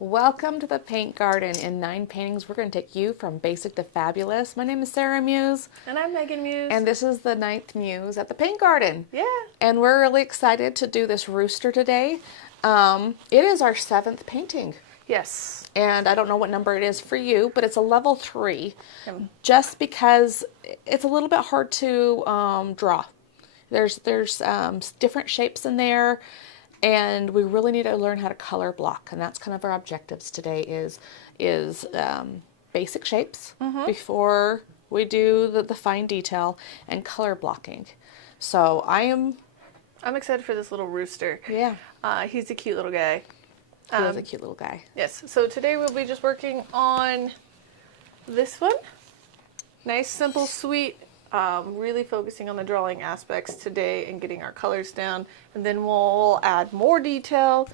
Welcome to the Paint Garden. In 9 paintings, we're going to take you from basic to fabulous. My name is Sarah Muse. And I'm Megan Muse. And this is the 9th Muse at the Paint Garden. Yeah. And we're really excited to do this rooster today. It is our 7th painting. Yes. And I don't know what number it is for you, but it's a level 3. Just because it's a little bit hard to draw. There's different shapes in there. And we really need to learn how to color block, and that's kind of our objectives today is basic shapes before we do the fine detail and color blocking. So I'm excited for this little rooster. Yeah. He's a cute little guy. He is a cute little guy. Yes. So today we'll be just working on this one. Nice, simple, sweet. Really focusing on the drawing aspects today and getting our colors down, and then we'll add more detail,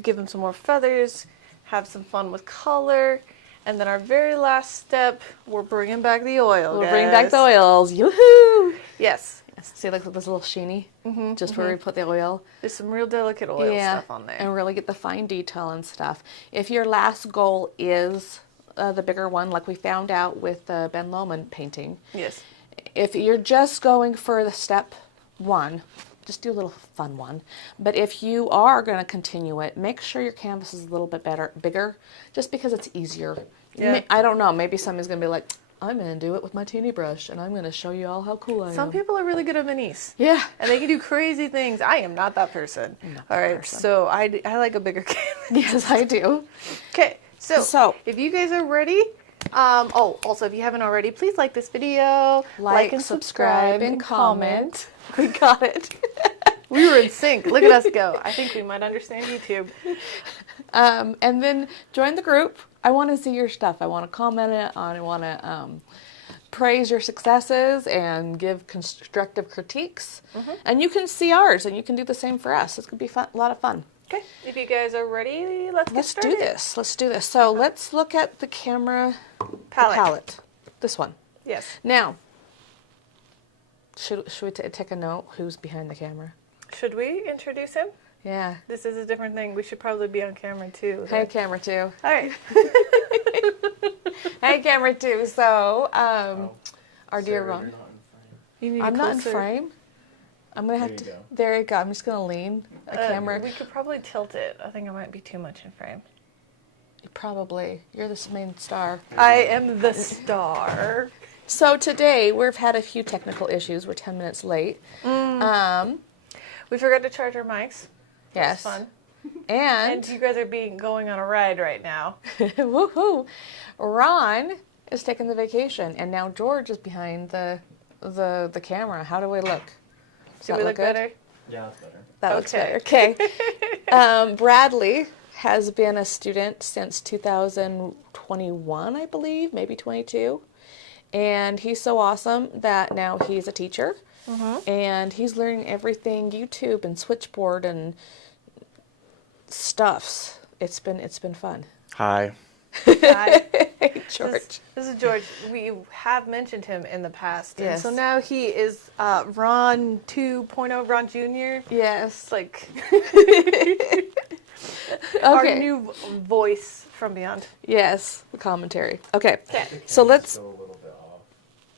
give him some more feathers, have some fun with color, and then our very last step, we're bringing back the oil. We'll bring back the oils. Yoo-hoo! Yes. See, like this little sheeny, where we put the oil. There's some real delicate oil stuff on there, and really get the fine detail and stuff. If your last goal is the bigger one, like we found out with the Ben Lomond painting. Yes. If you're just going for the step 1, just do a little fun one. But if you are going to continue it, make sure your canvas is a little bit bigger, just because it's easier. Yeah. I don't know, maybe somebody's going to be like, I'm going to do it with my teeny brush, and I'm going to show you all how cool I am. Some people are really good at minis. Yeah. And they can do crazy things. I am not that person. All right, so I like a bigger canvas. Yes, I do. Okay, so if you guys are ready, also, if you haven't already, please like this video, like and subscribe and comment. We got it. We were in sync. Look at us go. I think we might understand YouTube. And then join the group. I want to see your stuff. I want to comment it on. I want to praise your successes and give constructive critiques. And you can see ours, and you can do the same for us. It's going to be fun, a lot of fun. Okay, if you guys are ready, let's get started. Let's do this. So let's look at the camera palette. This one. Yes. Now, should we take a note? Who's behind the camera? Should we introduce him? Yeah. This is a different thing. We should probably be on camera too. Hey, camera 2. All right. Hey, camera 2. So, our dear Ron. I'm not in frame. I'm going to have to. There you go. I'm just going to lean the camera. We could probably tilt it. I think I might be too much in frame. Probably. You're the main star. I am the star. So today we've had a few technical issues. We're 10 minutes late. We forgot to charge our mics. Yes. That was fun. And you guys are going on a ride right now. Woohoo! Ron is taking the vacation, and now George is behind the camera. How do we look? Do we look better? Yeah, that's better. That looks better. Okay. Bradley has been a student since 2021, I believe, maybe 22. And he's so awesome that now he's a teacher. And he's learning everything, YouTube and Switchboard and stuffs. It's been fun. Hi. Hi. Hey, George. This is George. We have mentioned him in the past. Yes. And so now he is Ron 2.0, Ron Jr. Yes. Like Okay. our new voice from beyond. Yes, the commentary. Okay. Okay. So let's. Still a little bit off.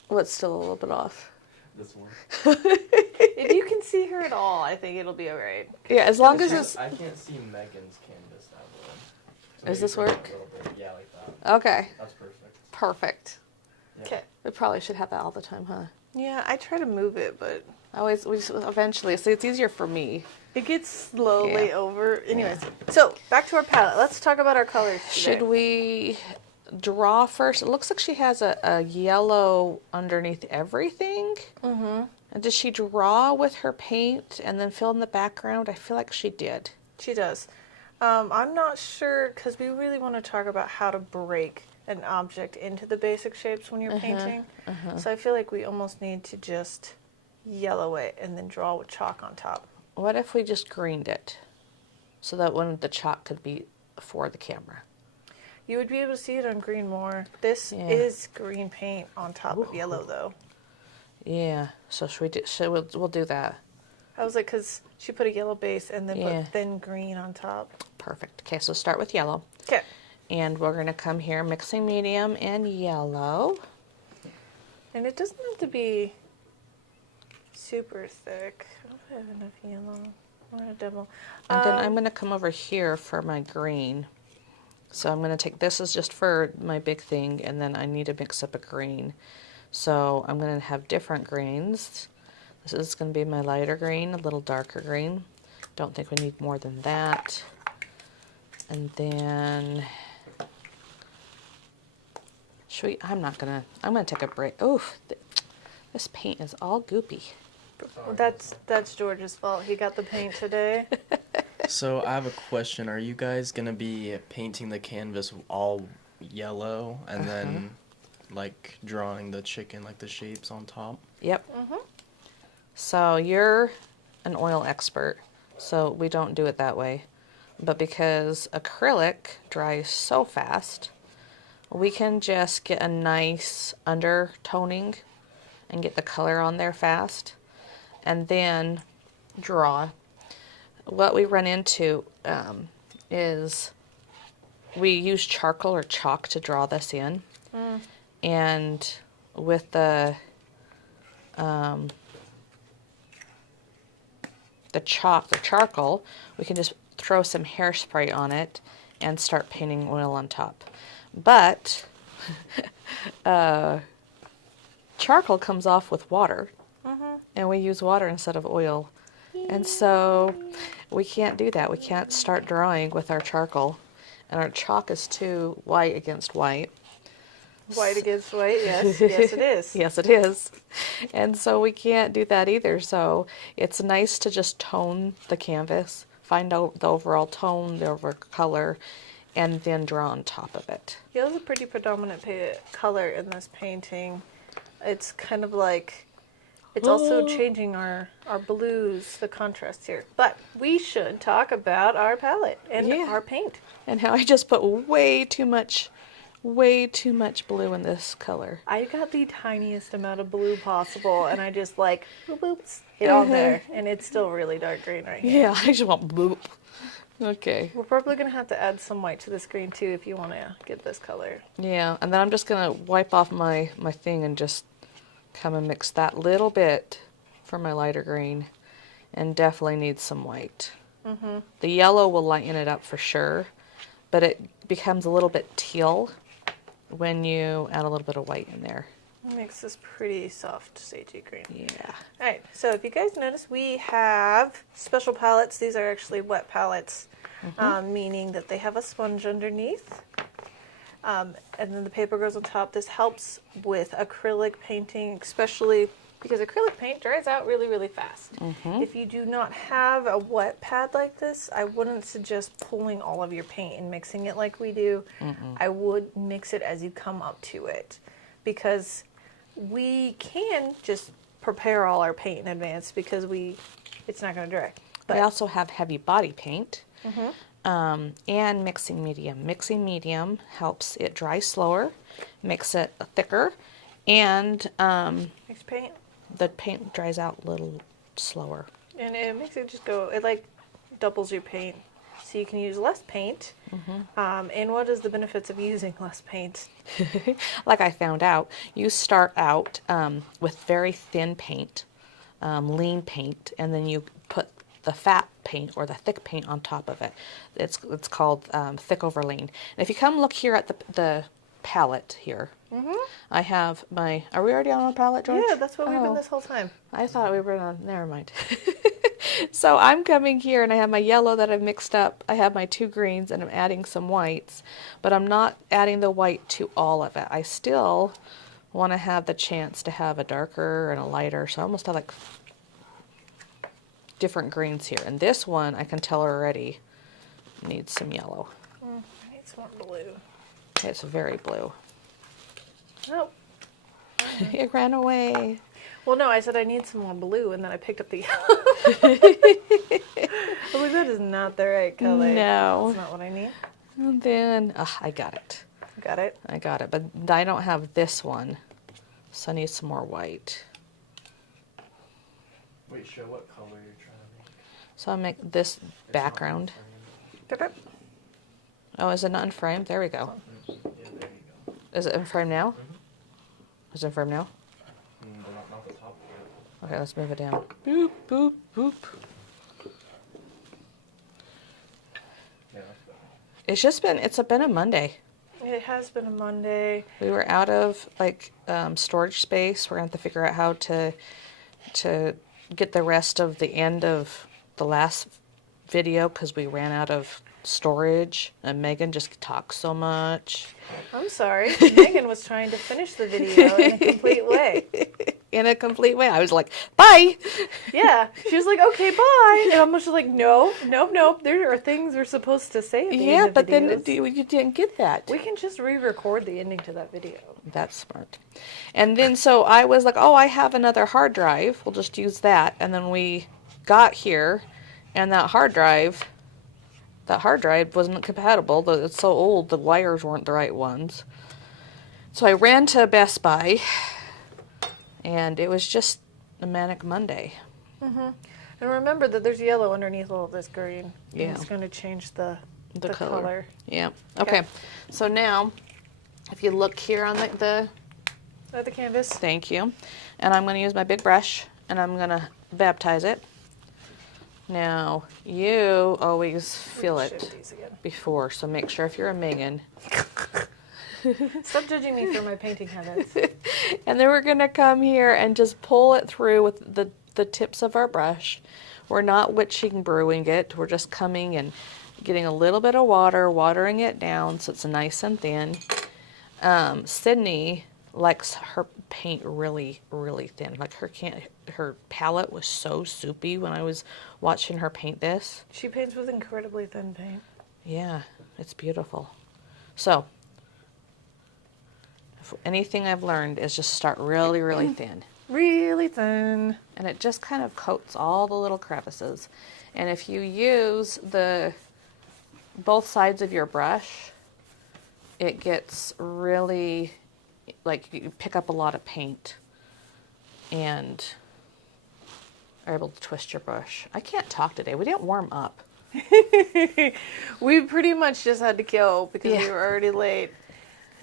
What's still a little bit off? This one. If you can see her at all, I think it'll be alright. Yeah, as long as it's. I can't see Megan's canvas that well. So Does maybe this bring it work? a little bit. Yeah, like that. Okay. That's perfect. Perfect. Yeah. Okay. We probably should have that all the time, huh? Yeah, I try to move it, but Eventually, so it's easier for me. it gets slowly over. Anyways, so back to our palette. Let's talk about our colors today. Should we draw first? It looks like she has a yellow underneath everything. And does she draw with her paint and then fill in the background? I feel like she did. She does. I'm not sure because we really want to talk about how to break an object into the basic shapes when you're painting. So I feel like we almost need to just yellow it and then draw with chalk on top. What if we just greened it so that when the chalk could be for the camera? You would be able to see it on green more. This is green paint on top of yellow though. Yeah. So we'll do that. I was like, because she put a yellow base and then Yeah. put thin green on top. Perfect. Okay, so start with yellow. Okay. And we're going to come here, mixing medium and yellow. And it doesn't have to be super thick. I don't know if I have enough yellow. I'm going to double. And then I'm going to come over here for my green. So I'm going to take, this is just for my big thing, and then I need to mix up a green. So I'm going to have different greens. This is going to be my lighter green, a little darker green. Don't think we need more than that. And then, I'm going to take a break. Oof, this paint is all goopy. Well, that's George's fault. He got the paint today. So I have a question. Are you guys gonna be painting the canvas all yellow and then like drawing the chicken, like the shapes on top? Yep. So you're an oil expert, so we don't do it that way. But because acrylic dries so fast, we can just get a nice undertoning and get the color on there fast, and then draw. What we run into is we use charcoal or chalk to draw this in, and with the charcoal, we can just throw some hairspray on it and start painting oil on top. But charcoal comes off with water, and we use water instead of oil. And so we can't do that. We can't start drawing with our charcoal. And our chalk is too white against white. White against white, yes. Yes, it is. Yes, it is. And so we can't do that either. So it's nice to just tone the canvas, find out the overall tone, the overall color, and then draw on top of it. Yellow's a pretty predominant color in this painting. It's kind of like, it's also changing our blues, the contrast here. But we should talk about our palette and our paint. And how I just put way too much blue in this color. I got the tiniest amount of blue possible, and I just like, boop, boops, it on there. And it's still really dark green right here. Yeah, I just want bloop. Okay. We're probably going to have to add some white to this green too if you want to get this color. Yeah, and then I'm just going to wipe off my thing and just come and mix that little bit for my lighter green, and definitely need some white. The yellow will lighten it up for sure, but it becomes a little bit teal when you add a little bit of white in there. It makes this pretty soft sagey green. Yeah. Alright, so if you guys notice, we have special palettes. These are actually wet palettes, meaning that they have a sponge underneath. And then the paper goes on top. This helps with acrylic painting, especially because acrylic paint dries out really, really fast. If you do not have a wet pad like this, I wouldn't suggest pulling all of your paint and mixing it like we do. I would mix it as you come up to it, because we can just prepare all our paint in advance because it's not going to dry. But We also have heavy body paint. And mixing medium. Mixing medium helps it dry slower, makes it thicker, and mixed paint. the paint dries out a little slower. And it makes it just go, it like doubles your paint. So you can use less paint. And what is the benefits of using less paint? Like I found out, you start out with very thin paint, lean paint, and then you put the fat paint or the thick paint on top of it. It's called thick over lean. And if you come look here at the palette here, I have my, are we already on our palette, George? Yeah, that's what we've been this whole time. I thought we were on, never mind. So I'm coming here and I have my yellow that I've mixed up. I have my two greens and I'm adding some whites, but I'm not adding the white to all of it. I still want to have the chance to have a darker and a lighter, so I almost have like different greens here. And this one, I can tell already needs some yellow. I need some more blue. It's very blue. Oh. It ran away. Well, no, I said I need some more blue, and then I picked up the yellow. I was like, that is not the right color. No. That's not what I need. And then, I got it. Got it? I got it, but I don't have this one, so I need some more white. Wait, show what color you're trying to make. So I'll make this It's not background. Pip. Oh, is it not in frame? There we go. Yeah, there you go. Is it in frame now? Mhm. Is it in frame now? But not the top part. Okay, let's move it down. Boop, boop, boop. Yeah, that's better. It's been a Monday. It has been a Monday. We were out of storage space. We're gonna have to figure out how to get the rest of the end of the last video because we ran out of storage and Megan just talks so much. I'm sorry. Megan was trying to finish the video in a complete way. In a complete way. I was like, bye. Yeah. She was like, okay, bye. And I'm just like, no. There are things we're supposed to say at the end Yeah, of but videos. then you didn't get that. We can just re-record the ending to that video. That's smart. And then so I was like, oh, I have another hard drive. We'll just use that. And then we got here and that hard drive wasn't compatible. It's so old, the wires weren't the right ones. So I ran to Best Buy and it was just a manic Monday. And remember that there's yellow underneath all of this green. Yeah. And it's going to change the The color. Yeah. Okay. Okay. So now, if you look here on the At the canvas. thank you, and I'm going to use my big brush and I'm going to baptize it. Now, you always feel Shift it these again. before, so make sure if you're a Megan. Stop judging me for my painting habits. And then we're going to come here and just pull it through with the tips of our brush. We're not witching brewing it. We're just coming and getting a little bit of water, watering it down so it's nice and thin. Sydney likes her paint really, really thin. Like her palette was so soupy when I was watching her paint this. She paints with incredibly thin paint. Yeah, it's beautiful. So, if anything I've learned is just start really, really thin. Really thin. And it just kind of coats all the little crevices. And if you use both sides of your brush, it gets really, like, you pick up a lot of paint and are able to twist your brush. I can't talk today. We didn't warm up. We pretty much just had to go because we Yeah. were already late.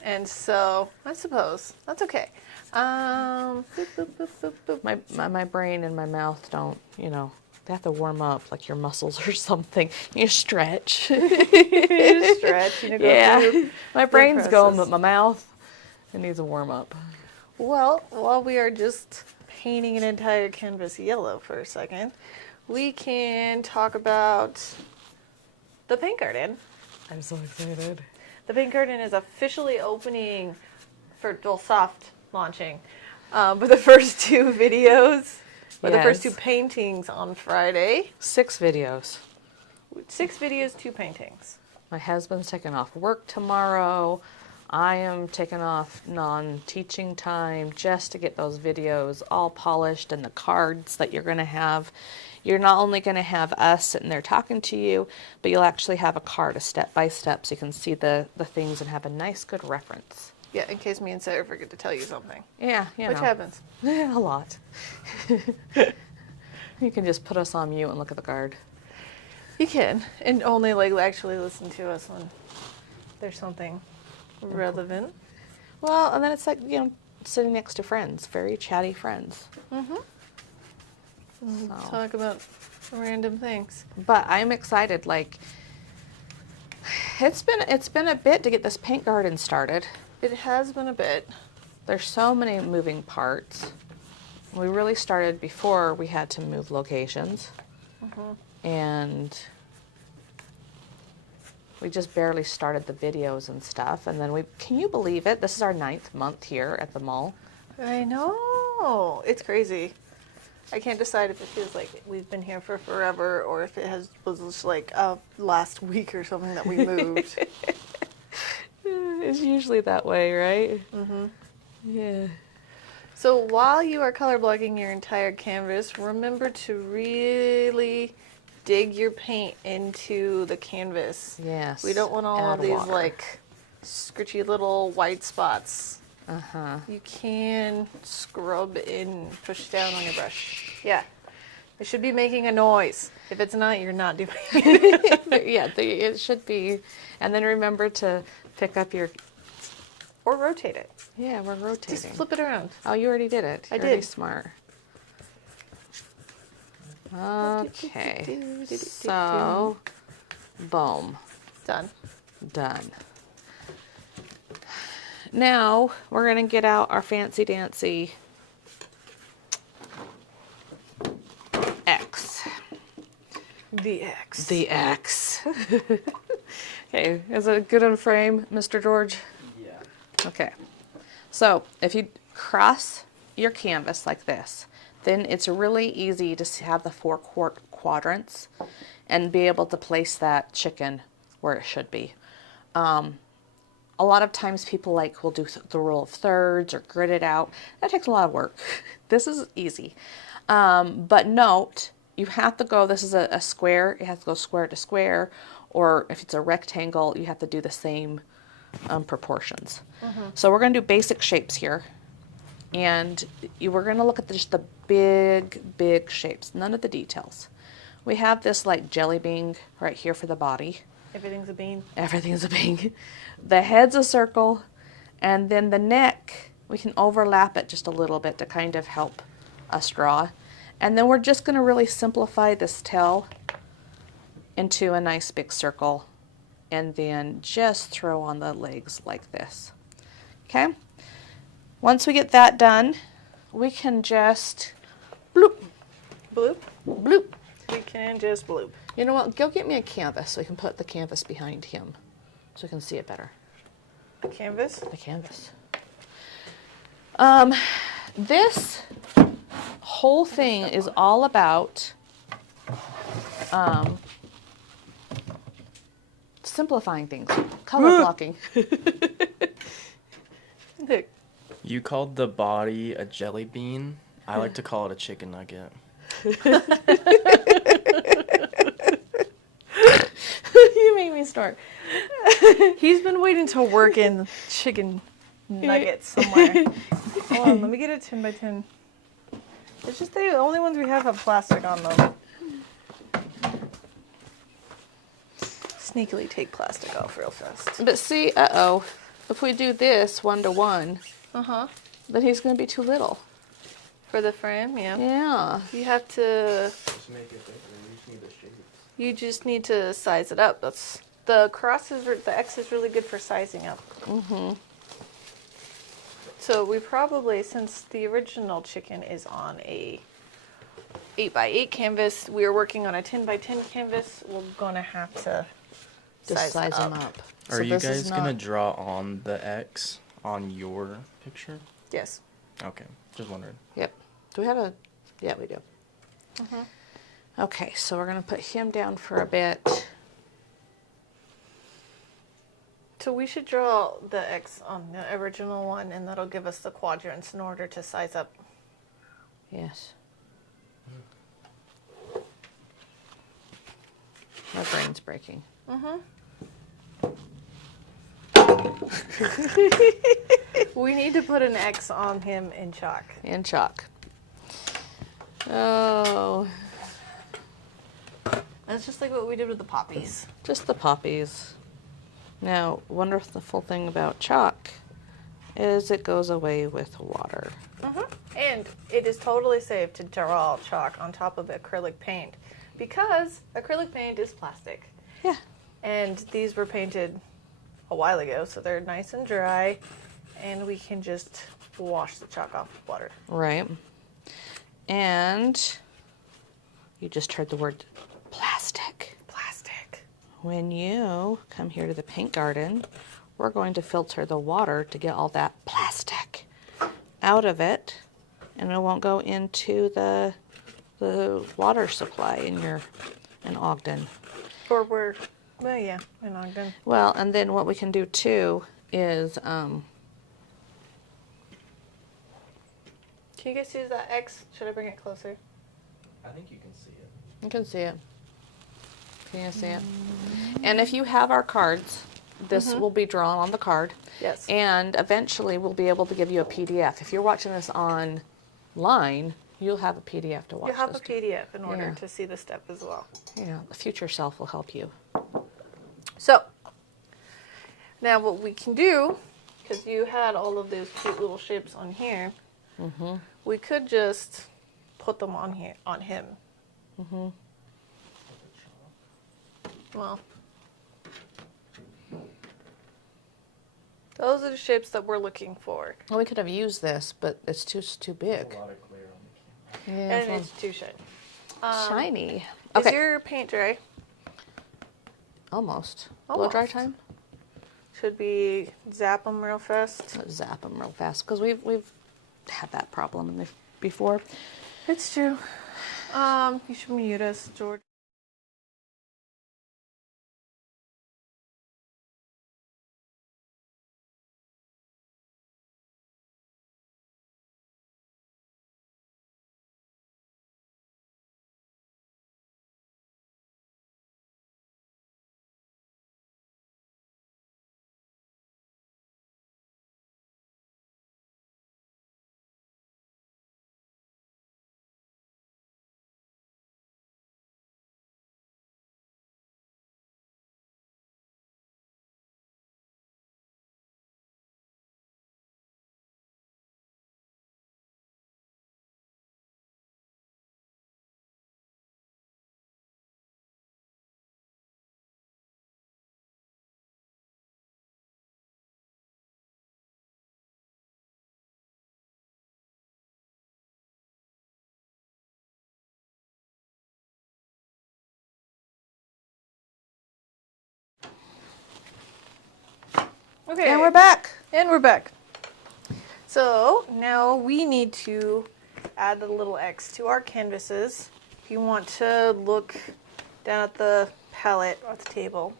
And so, I suppose, that's okay. Boop, boop, boop, boop, boop. My brain and my mouth don't, they have to warm up like your muscles or something. You stretch. You stretch, go Yeah. through My the brain's going, process. but my mouth, it needs a warm up. Well, while we are just painting an entire canvas yellow for a second, we can talk about the paint garden. I'm so excited. The paint garden is officially opening for soft launching. But the first two videos, or the first two Yes. paintings on Friday. 6 videos. 6 videos, 2 paintings. My husband's taking off work tomorrow. I am taking off non-teaching time just to get those videos all polished and the cards that you're going to have. You're not only going to have us sitting there talking to you, but you'll actually have a card, a step-by-step, so you can see the things and have a nice, good reference. Yeah, in case me and Sarah forget to tell you something. Yeah, Which happens. A lot. You can just put us on mute and look at the card. You can. And only actually listen to us when there's something relevant. Well, and then it's like, sitting next to friends, very chatty friends. So. Talk about random things. But I'm excited. Like, it's been a bit to get this paint garden started. It has been a bit. There's so many moving parts. We really started before we had to move locations. And we just barely started the videos and stuff. And then can you believe it? This is our 9th month here at the mall. I know. It's crazy. I can't decide if it feels like we've been here for forever or if it was just like last week or something that we moved. It's usually that way, right? Yeah. So while you are color blocking your entire canvas, remember to really dig your paint into the canvas. Yes. We don't want all Add of these water. like scritchy little white spots. Uh-huh. You can scrub in, push down on your brush. Yeah. It should be making a noise. If it's not, you're not doing it. Yeah, it should be. And then remember to pick up your... Or rotate it. Yeah, we're Just rotating. flip it around. Oh, you already did it. I You're really did. smart. Okay. So, boom. Done. Done. Now, we're going to get out our fancy dancy X. The X. The X. Okay, is it good on frame, Mr. George? Yeah. Okay. So, if you cross your canvas like this, then it's really easy to have the 4 quadrants and be able to place that chicken where it should be. A lot of times people will do the rule of thirds or grid it out. That takes a lot of work. This is easy. But note, you have to go, this is a square, it has to go square to square, or if it's a rectangle, you have to do the same proportions. So we're going to do basic shapes here. And we're going to look at just the big shapes, none of the details. We have this jelly bean right here for the body. Everything's a bean. Everything's a bean. The head's a circle, and then the neck, we can overlap it just a little bit to kind of help us draw. And then we're just going to really simplify this tail into a nice big circle, and then just throw on the legs like this. Okay? Once we get that done, we can just bloop, Bloop. bloop. We can just bloop. You know what? Go get me a canvas so we can put the canvas behind him so we can see it better. The canvas. The canvas. This whole thing is all about simplifying things, color blocking. Look. You called the body a jelly bean. I like to call it a chicken nugget. You made me start. He's been waiting to work in chicken nuggets somewhere. Hold on, let me get a 10 by 10. It's just the only ones we have plastic on them. Sneakily take plastic off real fast. But see, if we do this 1 to 1, then he's going to be too little. For the frame, yeah. Yeah. You have to. Just make it bigger. You just need the shape. You just need to size it up. That's the the X is really good for sizing up. So we probably, since the original chicken is on a 8 by 8 canvas, we are working on a 10 by 10 canvas. We're gonna have to Just size him up. Are So you this is guys gonna not- draw on the X on your picture? Yes. Okay, just wondering. Yep. Do we have a... Yeah, we do. Okay, so we're going to put him down for a bit. So we should draw the X on the original one, and that'll give us the quadrants in order to size up. Yes. My brain's breaking. We need to put an X on him in chalk. In chalk. Oh, That's just like what we did with the poppies. just the poppies. Now, wonderful thing about chalk is it goes away with water. And it is totally safe to draw chalk on top of acrylic paint because acrylic paint is plastic. Yeah. And these were painted a while ago, so they're nice and dry, and we can just wash the chalk off with water. Right. And you just heard the word plastic. Plastic. When you come here to the paint garden, we're going to filter the water to get all that plastic out of it, and it won't go into the water supply in Ogden. Or we're, well, yeah, in Ogden. Well, and then what we can do too is Can you guys see that X? Should I bring it closer? I think you can see it. you can see it. Can you see it? And if you have our cards, this will be drawn on the card. Yes. And eventually we'll be able to give you a PDF. If you're watching this online, You'll have a PDF to watch. You have a this. PDF in order Yeah. to see the step as well. Yeah, the future self will help you. So, now what we can do, because you had all of those cute little shapes on here, we could just put them on here, on him. Well, those are the shapes that we're looking for. Well, we could have used this, but it's too big. A lot of glare on the camera. Yeah, And it's too shiny. shiny. Is Okay, your paint dry? almost. Blow dry Almost. time. Should we zap them real fast? Let's zap them real fast because we've had that problem before. It's true. You should mute us, George. Okay. And we're back. And we're back. So now we need to add the little X to our canvases. If you want to look down at the palette or the table.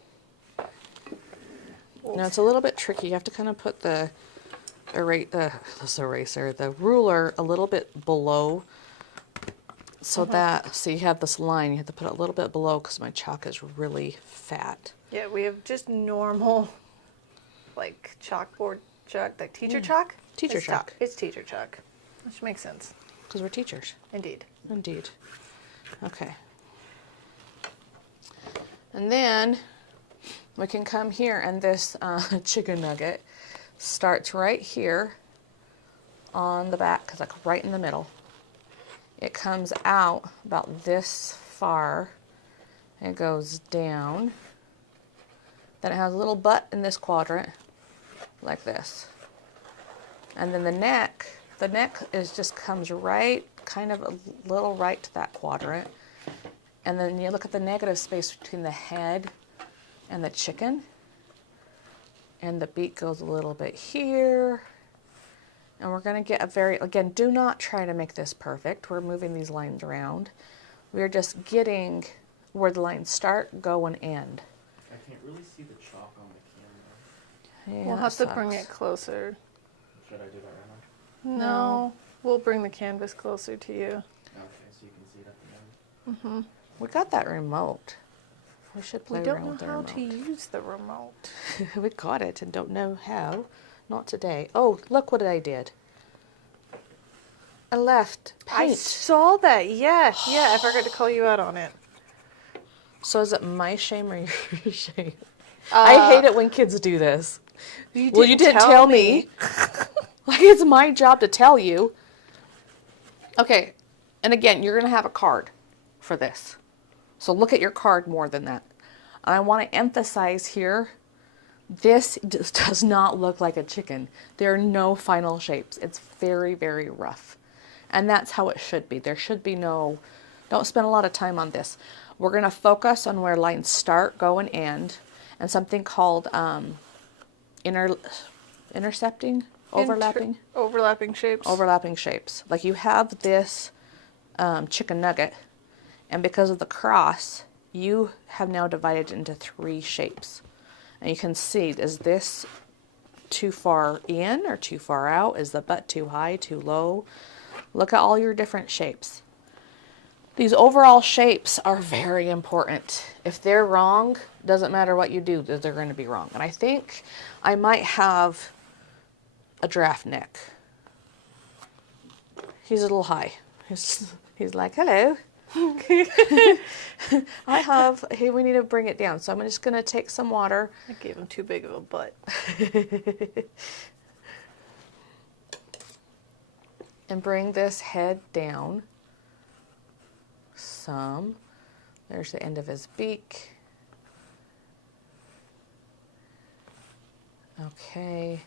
Now it's a little bit tricky. You have to kind of put the ruler a little bit below, so that you have this line. You have to put it a little bit below because my chalk is really fat. Yeah, we have just normal, like chalkboard chalk, like teacher chalk. Teacher It's chalk. It's teacher chalk, which makes sense. Because we're teachers. Indeed. Indeed. Okay. And then we can come here, and this chicken nugget starts right here on the back, because like right in the middle. It comes out about this far. It goes down. Then it has a little butt in this quadrant, like this. And then the neck is just comes right, kind of a little right to that quadrant. And then you look at the negative space between the head and the chicken. And the beak goes a little bit here. And we're going to get again, do not try to make this perfect. We're moving these lines around. We're just getting where the lines start, go, and end. I can't really see the chalk on the camera. Yeah, We'll that have to bring sucks. it closer. Should I do that right No, we'll bring the canvas closer to you. now? Okay, so you can see it at the end. We got that remote. We should play We around don't with know the how remote. to use the remote. We got it and don't know how. Not today. Oh, look what I did. I left I paint. saw that. Yeah, yeah. I forgot to call you out on it. So is it my shame or your shame? I hate it when kids do this. You Well, you didn't tell me. Like, it's my job to tell you. Okay, and again, you're going to have a card for this. So look at your card more than that. And I want to emphasize here, this just does not look like a chicken. There are no final shapes. It's very, very rough. And that's how it should be. There should be no, don't spend a lot of time on this. We're going to focus on where lines start, go, and end, and something called intercepting, overlapping. Overlapping shapes. Overlapping shapes. Like you have this chicken nugget, and because of the cross, you have now divided into 3 shapes. And you can see, is this too far in or too far out? Is the butt too high, too low? Look at all your different shapes. These overall shapes are very important. If they're wrong, doesn't matter what you do, they're going to be wrong. And I think I might have a giraffe neck. He's a little high. He's like, hello. Hey, we need to bring it down. So I'm just going to take some water. I gave him too big of a butt. And bring this head down some. There's the end of his beak. Okay.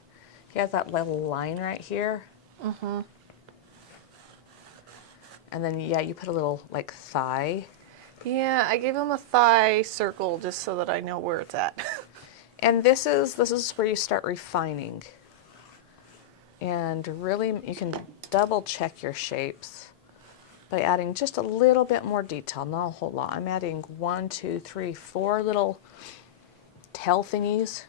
He has that little line right here. Mm-hmm. And then, yeah, you put a little, like, thigh. Yeah, I gave him a thigh circle just so that I know where it's at. And this is where you start refining. And really, you can double check your shapes by adding just a little bit more detail, not a whole lot. I'm adding 1, 2, 3, 4 little tail thingies,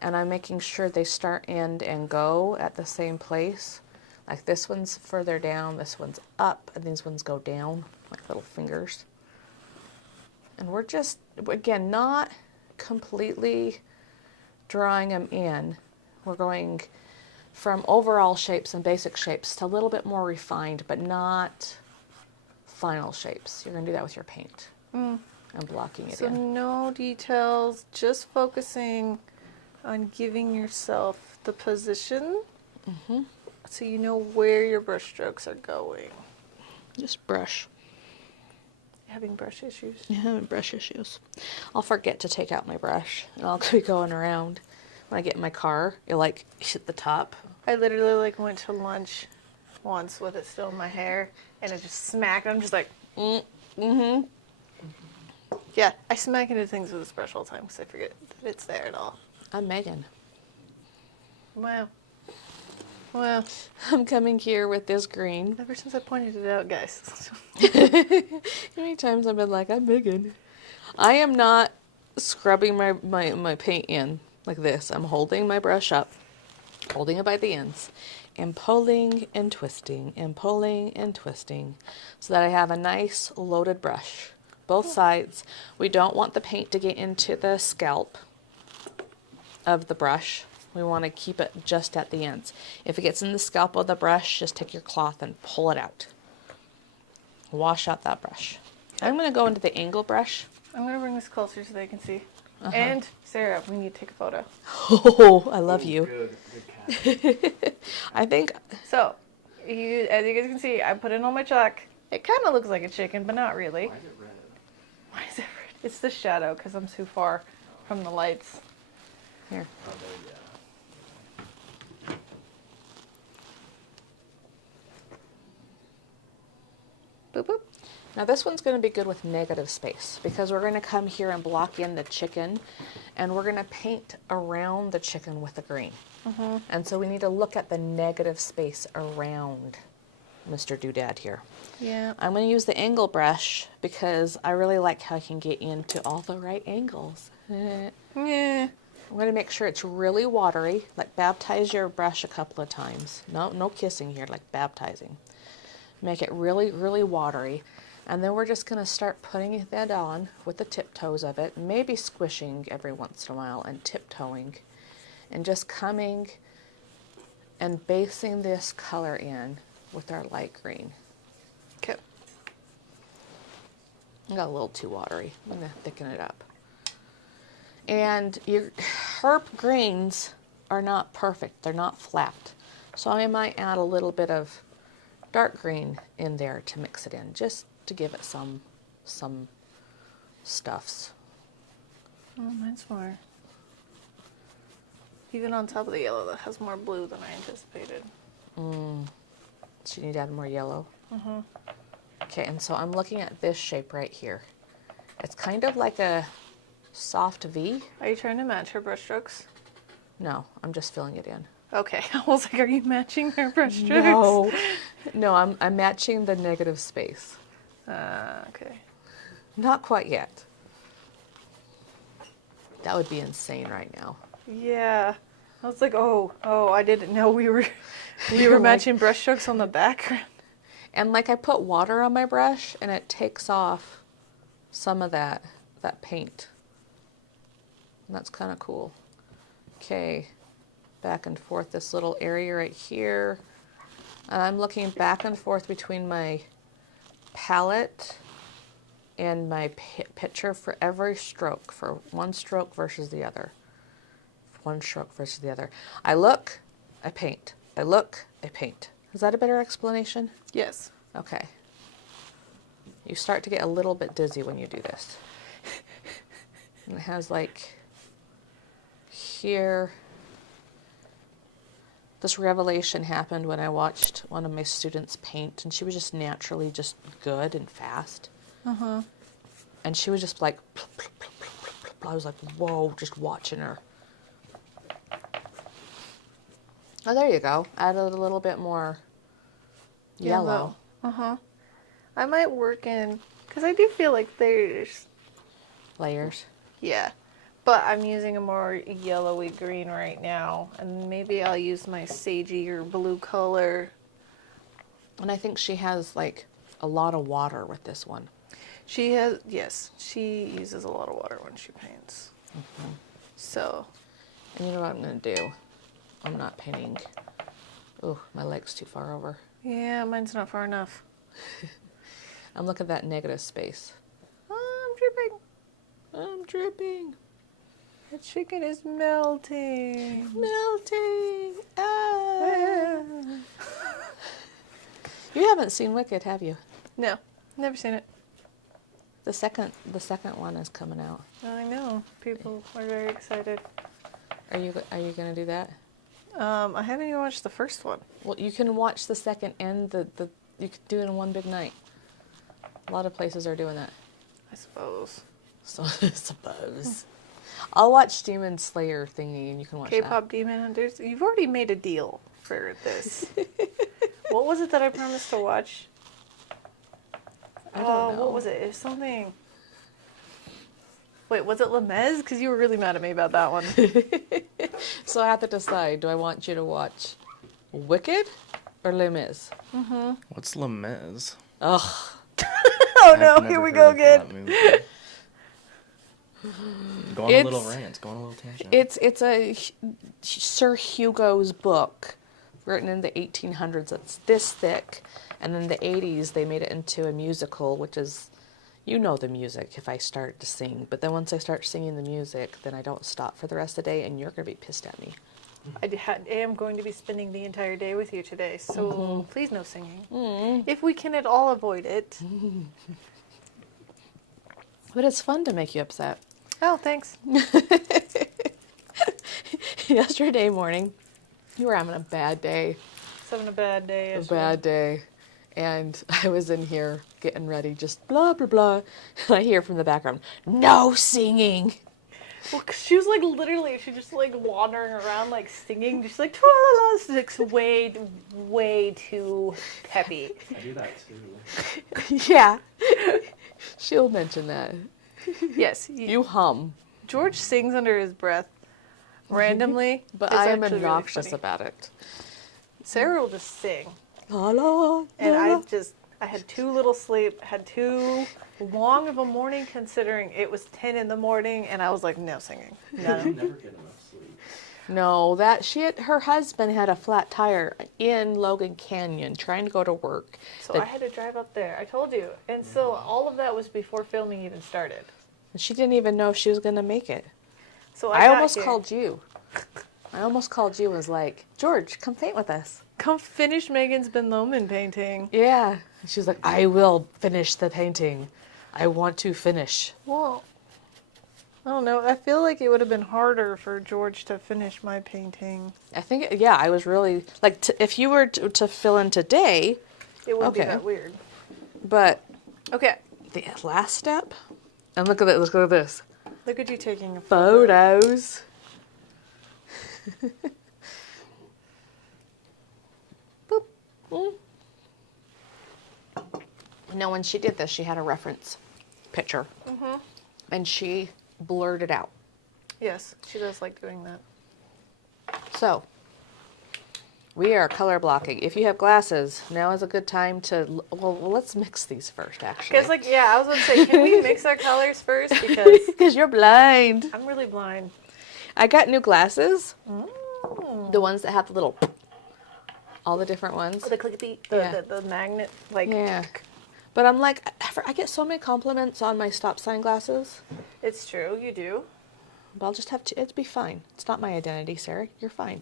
and I'm making sure they start, end, and go at the same place. Like this one's further down, this one's up, and these ones go down, like little fingers. And we're just, again, not completely drawing them in. We're going from overall shapes and basic shapes to a little bit more refined, but not final shapes. You're going to do that with your paint and blocking it So in. no details, just focusing on giving yourself the position so you know where your brush strokes are going. Just brush. Having brush issues? Yeah, having brush issues. I'll forget to take out my brush, and I'll be going around. When I get in my car, you'll like hit the top. I literally like went to lunch once with it still in my hair, and it just smacked. I'm just like, Mm-hmm. yeah. I smack into things with this brush all the time because I forget that it's there at all. I'm Megan. Wow. Wow. I'm coming here with this green. Ever since I pointed it out, guys. How many times I've been like, I'm Megan. I am not scrubbing my paint in like this. I'm holding my brush up, holding it by the ends, and pulling and twisting and pulling and twisting so that I have a nice loaded brush. Both sides. We don't want the paint to get into the scalp of the brush. We want to keep it just at the ends. If it gets in the scalp of the brush, just take your cloth and pull it out. Wash out that brush. I'm going to go into the angle brush. I'm going to bring this closer so they can see. And, Sarah, we need to take a photo. Oh, I love you. Good catch. I think, So, as you guys can see, I put in all my chalk. It kind of looks like a chicken, but not really. Why is it red? Why is it red? It's the shadow because I'm too far from the lights. here. Oh, there, yeah. Boop, boop. Now this one's going to be good with negative space because we're going to come here and block in the chicken, and we're going to paint around the chicken with the green. And so we need to look at the negative space around Mr. Doodad here. Yeah. I'm going to use the angle brush because I really like how I can get into all the right angles. I'm Yeah. going to make sure it's really watery, like baptize your brush a couple of times. No kissing here, like baptizing. Make it really, really watery. And then we're just going to start putting that on with the tiptoes of it, maybe squishing every once in a while and tiptoeing, and just coming and basing this color in with our light green. Okay. I got a little too watery. I'm going to thicken it up. And your herb greens are not perfect. They're not flat. So I might add a little bit of dark green in there to mix it in, just to give it some stuffs. Oh, mine's more. Even on top of the yellow, that has more blue than I anticipated. So you need to add more yellow. Okay, and so I'm looking at this shape right here. It's kind of like a soft V. Are you trying to match her brush strokes? No, I'm just filling it in. Okay. I was like, are you matching her brush strokes? No, I'm matching the negative space. Okay. Not quite yet. That would be insane right now. Yeah. I was like, oh, I didn't know we were You're like- matching brush strokes on the background. And like I put water on my brush and it takes off some of that paint. And that's kind of cool. Okay, back and forth this little area right here. And I'm looking back and forth between my palette and my picture for every stroke, for one stroke versus the other. One stroke versus the other. I look, I paint. I look, I paint. Is that a better explanation? Yes. Okay. You start to get a little bit dizzy when you do this. And it has like here. This revelation happened when I watched one of my students paint, and she was just naturally just good and fast. Uh-huh. And she was just like, plop, plop, plop, plop, plop, plop. I was like, whoa, just watching her. Oh, there you go. Added a little bit more yellow. Uh-huh. I might work in, because I do feel like there's, Layers. yeah. But I'm using a more yellowy green right now. And maybe I'll use my sagey or blue color. And I think she has like a lot of water with this one. She has, yes, she uses a lot of water when she paints. Mm-hmm. So. And you know what I'm going to do? I'm not painting. Oh, my leg's too far over. Yeah, mine's not far enough. I'm looking at that negative space. Oh, I'm dripping. I'm dripping. The chicken is melting. Melting. Ah. You haven't seen Wicked, have you? No, never seen it. The second one is coming out. I know. People are very excited. Are you going to do that? I haven't even watched the first one. Well, you can watch the second and the you can do it in one big night. A lot of places are doing that. I suppose. So I suppose. I'll watch Demon Slayer thingy and you can watch K-pop Demon Hunters. You've already made a deal for this. What was it that I promised to watch? I don't know. What was it? It was something. Wait, was it Les Mis? Because you were really mad at me about that one. So I have to decide, do I want you to watch Wicked or Les Mis? Mm-hmm. What's Les Mis? Ugh. Oh I've no, never here we heard go of again. that movie. Go on a little rant. Go on a little tangent. It's a Sir Hugo's book written in the 1800s. It's this thick. And in the 80s, they made it into a musical, which is, you know the music if I start to sing. But then once I start singing the music, then I don't stop for the rest of the day, and you're going to be pissed at me. I am going to be spending the entire day with you today, so please no singing. Mm. If we can at all avoid it. But it's fun to make you upset. Oh, thanks. Yesterday morning, you were having a bad day. Just having a bad day. A bad day. And I was in here getting ready, just blah, blah, blah. And I hear from the background, no singing. Well, 'cause she was like literally, she just like wandering around like singing, just like la la la, way too peppy. I do that too. Yeah. She'll mention that. Yes. You hum. George sings under his breath randomly. But It's I am actually really obnoxious funny. about it. Sarah will just sing. La, la, And la, la. I had too little sleep, had too long of a morning considering it was 10 in the morning, and I was like, no singing. You No. never get enough sleep. No, her husband had a flat tire in Logan Canyon trying to go to work. So I had to drive up there. I told you. And so all of that was before filming even started. She didn't even know if she was going to make it. So I got almost here. called you. I almost called you and was like, George, come paint with us. Come finish Megan's Ben Lomond painting. Yeah. She was like, I will finish the painting. I want to finish. Well, I don't know. I feel like it would have been harder for George to finish my painting. I think, yeah, I was really, like, if you were to fill in today, It wouldn't be Okay. that weird. but Okay. the last step, and look at this, look at this. Look at you taking a photo. Photos. Boop. Mm. Now, when she did this, she had a reference picture, and she blurred it out. Yes, she does like doing that. So, we are color blocking. If you have glasses, now is a good time to, well, let's mix these first, actually. Because, like, yeah, I was going to say, can we mix our colors first? Because Because you're blind. I'm really blind. I got new glasses, Mm. the ones that have the little, all the different ones. Oh, the clickety, Yeah. the magnet, like. Yeah. But I'm like, I get so many compliments on my stop sign glasses. It's true, you do. But I'll just have to, it'd be fine. It's not my identity, Sarah. You're fine.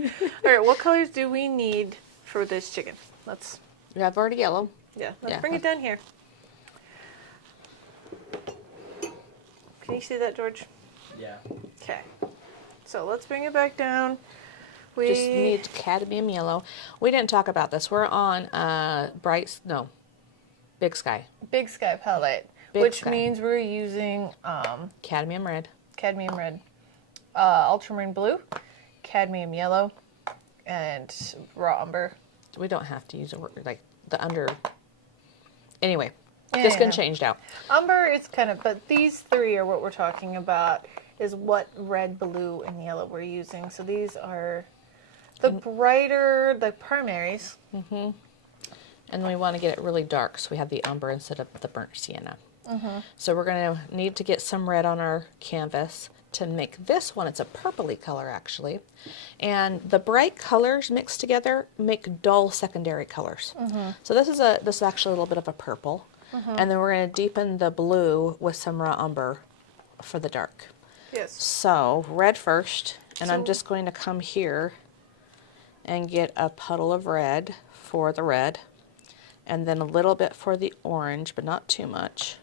All right, what colors do we need for this chicken? Let's, You have already yellow. let's bring it down here. Can you see that, George? Yeah. Okay. So let's bring it back down. We Just need cadmium yellow. We didn't talk about this. We're on Big Sky. Big Sky palette, Big which Sky. means we're using Cadmium red. cadmium red, ultramarine blue, cadmium yellow, and raw umber. We don't have to use like the under. Anyway, Yeah, this yeah. can change out. Umber is kind of, but these three are what we're talking about, is what red, blue, and yellow we're using. So these are the brighter, the primaries. And we want to get it really dark, so we have the umber instead of the burnt sienna. So we're going to need to get some red on our canvas to make this one. It's a purpley color, actually. And the bright colors mixed together make dull secondary colors. So this is actually a little bit of a purple. And then we're going to deepen the blue with some raw umber for the dark. Yes. So red first, and I'm So- just going to come here and get a puddle of red for the red, and then a little bit for the orange, but not too much.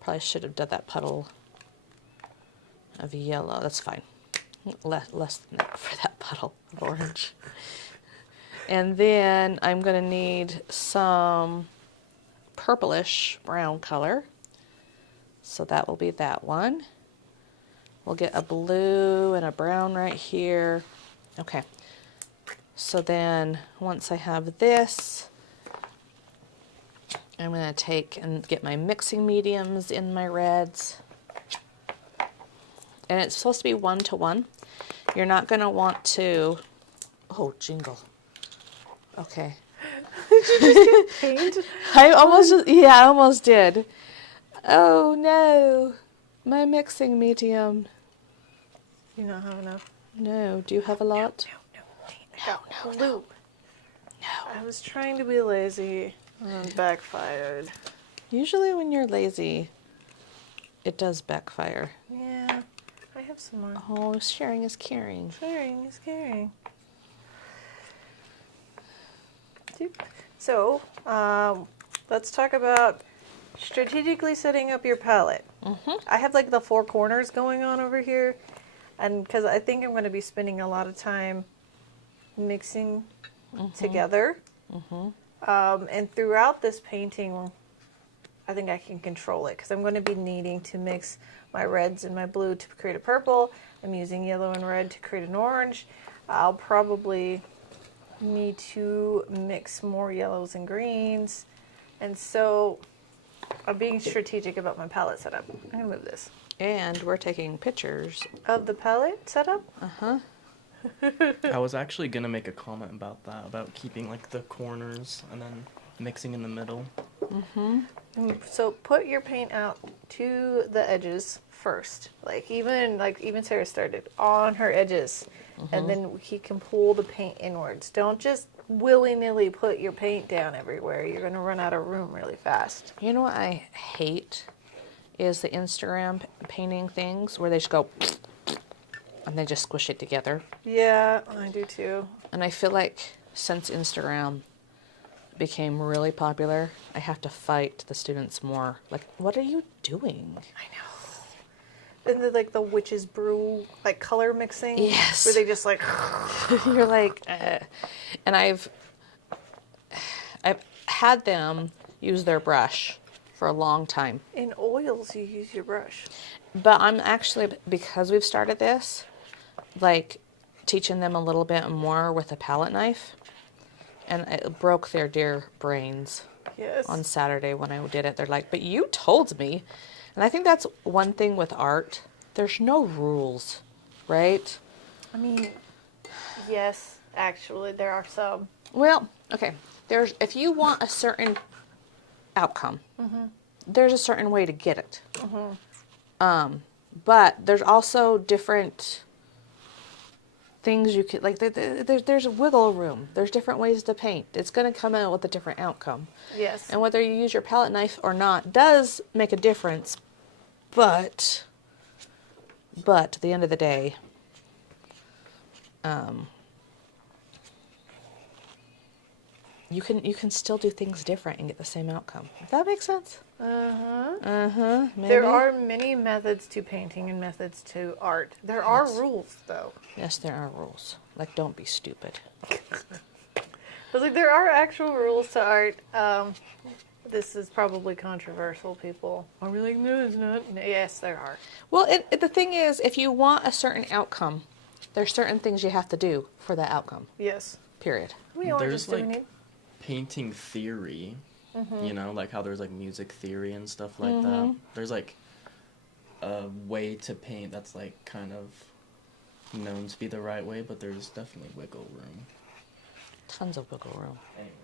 Probably should have done that puddle of yellow. That's fine. Less than that for that puddle of orange. And then I'm going to need some purplish brown color. So that will be that one. We'll get a blue and a brown right here. Okay. So then once I have this, I'm going to take and get my mixing mediums in my reds. And it's supposed to be 1-to-1. You're not going to want to... Oh, jingle. Okay. Paint. I almost did. Oh no. My mixing medium. You don't have enough. No. Do you have a lot? No. Blue. No. I was trying to be lazy and backfired. Usually when you're lazy, it does backfire. Yeah, I have some more. Oh, sharing is caring. Sharing is caring. So, let's talk about strategically setting up your palette. I have like the 4 corners going on over here, and because I think I'm going to be spending a lot of time mixing together. And throughout this painting, I think I can control it because I'm going to be needing to mix my reds and my blue to create a purple. I'm using yellow and red to create an orange. I'll probably need to mix more yellows and greens. And so I'm being strategic about my palette setup. I'm going to move this. And we're taking pictures. Of the palette setup? I was actually gonna make a comment about that, about keeping like the corners and then mixing in the middle. So put your paint out to the edges first. Like even Sarah started on her edges. And then he can pull the paint inwards. Don't just willy-nilly put your paint down everywhere. You're going to run out of room really fast. You know what I hate is the Instagram painting things where they just go and they just squish it together. Yeah, I do too. And I feel like since Instagram became really popular, I have to fight the students more. Like, what are you doing? I know. And the witch's brew, like color mixing. Yes. Where they just like... You're like, and I've had them use their brush for a long time. In oils, you use your brush. But I'm actually, because we've started this, like teaching them a little bit more with a palette knife. And it broke their dear brains Yes. on Saturday when I did it. They're like, but you told me. And I think that's one thing with art. There's no rules, right? I mean, yes, actually, there are some. Well, okay. If you want a certain outcome, there's a certain way to get it. But there's also different things you could, like, there's wiggle room. There's different ways to paint. It's going to come out with a different outcome. Yes. And whether you use your palette knife or not does make a difference. But at the end of the day, you can still do things different and get the same outcome. If that makes sense? Maybe. There are many methods to painting and methods to art. There are rules, though. Yes, there are rules. Like, don't be stupid. But like, there are actual rules to art. This is probably controversial, people. Are we like, no, it's not? No, yes, there are. Well, the thing is, if you want a certain outcome, there's certain things you have to do for that outcome. Yes. Period. There's like painting theory, you know, like how there's like music theory and stuff like that. There's like a way to paint that's like kind of known to be the right way, but there's definitely wiggle room. Tons of wiggle room. Anyways.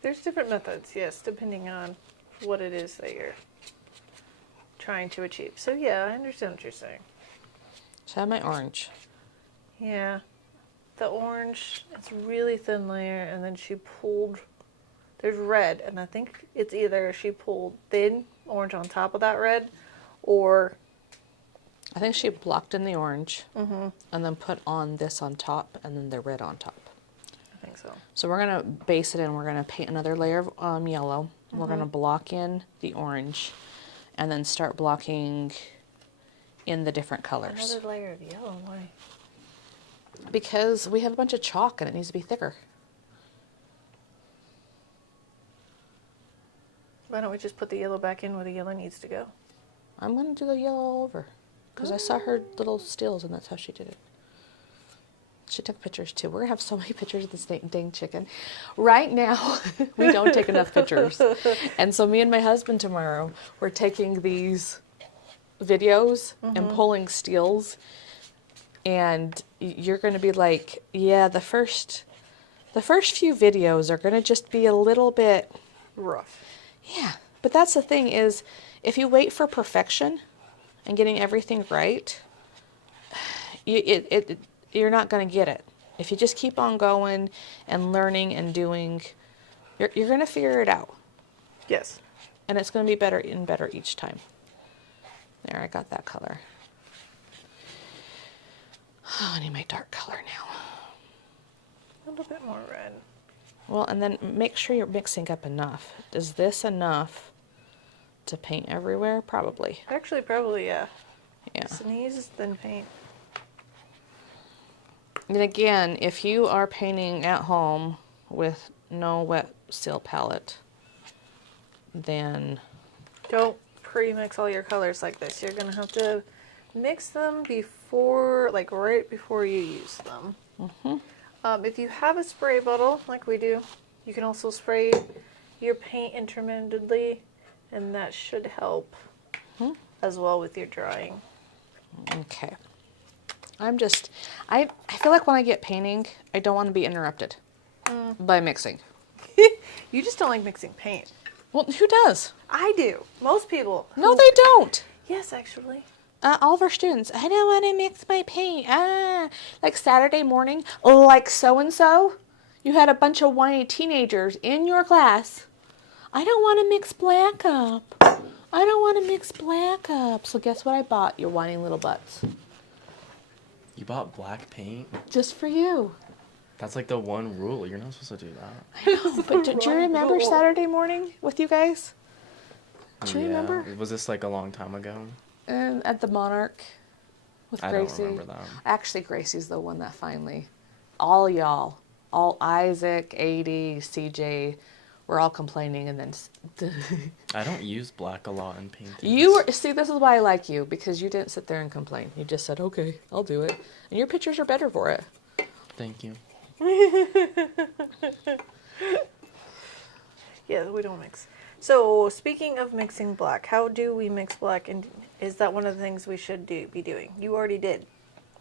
There's different methods, yes, depending on what it is that you're trying to achieve. So yeah, I understand what you're saying. So I have my orange. Yeah. The orange, it's a really thin layer, and then she pulled, there's red, and I think it's either she pulled thin orange on top of that red, or... I think she blocked in the orange, and then put on this on top, and then the red on top. I think so. So we're going to base it in, we're going to paint another layer of yellow, we're going to block in the orange, and then start blocking in the different colors. Another layer of yellow, why? Because we have a bunch of chalk and it needs to be thicker. Why don't we just put the yellow back in where the yellow needs to go? I'm going to do the yellow all over. Because I saw her little stills and that's how she did it. She took pictures too. We're going to have so many pictures of this dang chicken. Right now, we don't take enough pictures. And so me and my husband tomorrow, we're taking these videos and pulling stills. And you're going to be like, yeah, the first few videos are going to just be a little bit Rough. Yeah, but that's the thing is, if you wait for perfection and getting everything right, you're not going to get it. If you just keep on going and learning and doing, you're going to figure it out. Yes. And it's going to be better and better each time. There, I got that color. Oh, I need my dark color now. A little bit more red. Well, and then make sure you're mixing up enough. Is this enough to paint everywhere? Probably. Actually, probably, yeah. Yeah. Sneeze, then paint. And again, if you are painting at home with no wet seal palette, then... Don't pre-mix all your colors like this. You're going to have to mix them before, like right before you use them. If you have a spray bottle, like we do, you can also spray your paint intermittently, and that should help as well with your drawing. Okay. I feel like when I get painting, I don't want to be interrupted by mixing. You just don't like mixing paint. Well, who does? I do. Most people. No, they don't. Yes, actually. All of our students, I don't want to mix my paint. Like Saturday morning, like so-and-so, you had a bunch of whiny teenagers in your class. I don't want to mix black up. I don't want to mix black up. So guess what I bought, your whining little butts? You bought black paint? Just for you. That's like the one rule. You're not supposed to do that. I know, but do you remember Saturday morning with you guys? Do you remember? Was this like a long time ago? At the Monarch with Gracie. I don't remember that. Actually, Gracie's the one that finally, all y'all, all Isaac, AD, CJ, we're all complaining, and then I don't use black a lot in paintings. See, this is why I like you, because you didn't sit there and complain. You just said, okay, I'll do it. And your pictures are better for it. Thank you. Yeah, we don't mix. So, speaking of mixing black, how do we mix black? And is that one of the things we should be doing? You already did.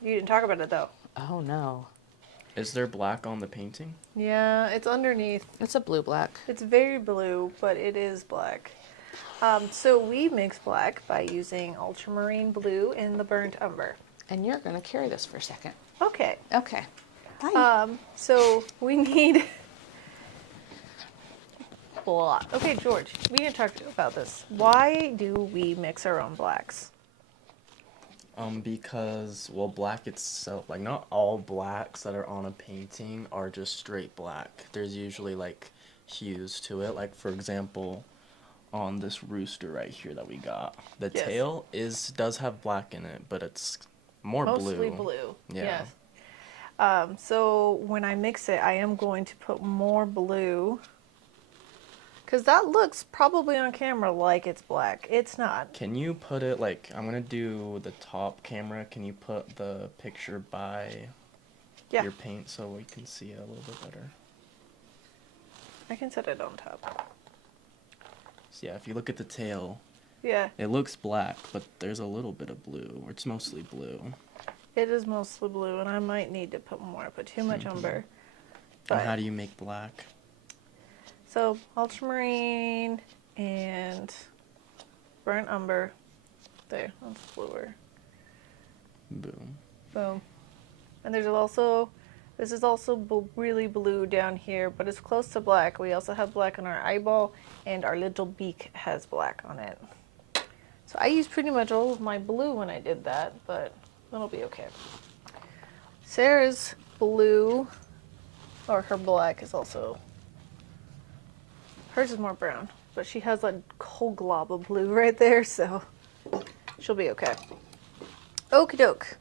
You didn't talk about it, though. Oh, no. Is there black on the painting? Yeah, it's underneath. It's a blue-black. It's very blue, but it is black. So we mix black by using ultramarine blue and the burnt umber. And you're going to carry this for a second. Okay. Okay. Hi. So we need black. Okay, George, we need to talk about this. Why do we mix our own blacks? Because, well, black itself, like, not all blacks that are on a painting are just straight black. There's usually, like, hues to it. Like, for example, on this rooster right here that we got, the Yes. tail does have black in it, but it's more Mostly blue. blue. Yeah. Yes. So when I mix it, I am going to put more blue. Because that looks probably on camera like it's black. It's not. Can you put it, like, I'm gonna do the top camera. Can you put the picture by Yeah, your paint so we can see it a little bit better? I can set it on top. So yeah, if you look at the tail, Yeah, it looks black, but there's a little bit of blue. It's mostly blue. it is mostly blue, and I might need to put more. I put too much umber. And how do you make black? So ultramarine and burnt umber. There, that's bluer. Boom. Boom. And there's also, this is also really blue down here, but it's close to black. We also have black on our eyeball, and our little beak has black on it. So I used pretty much all of my blue when I did that, but it'll be okay. Sarah's blue, or her black is also, hers is more brown, but she has a whole glob of blue right there, so she'll be okay. Okie doke.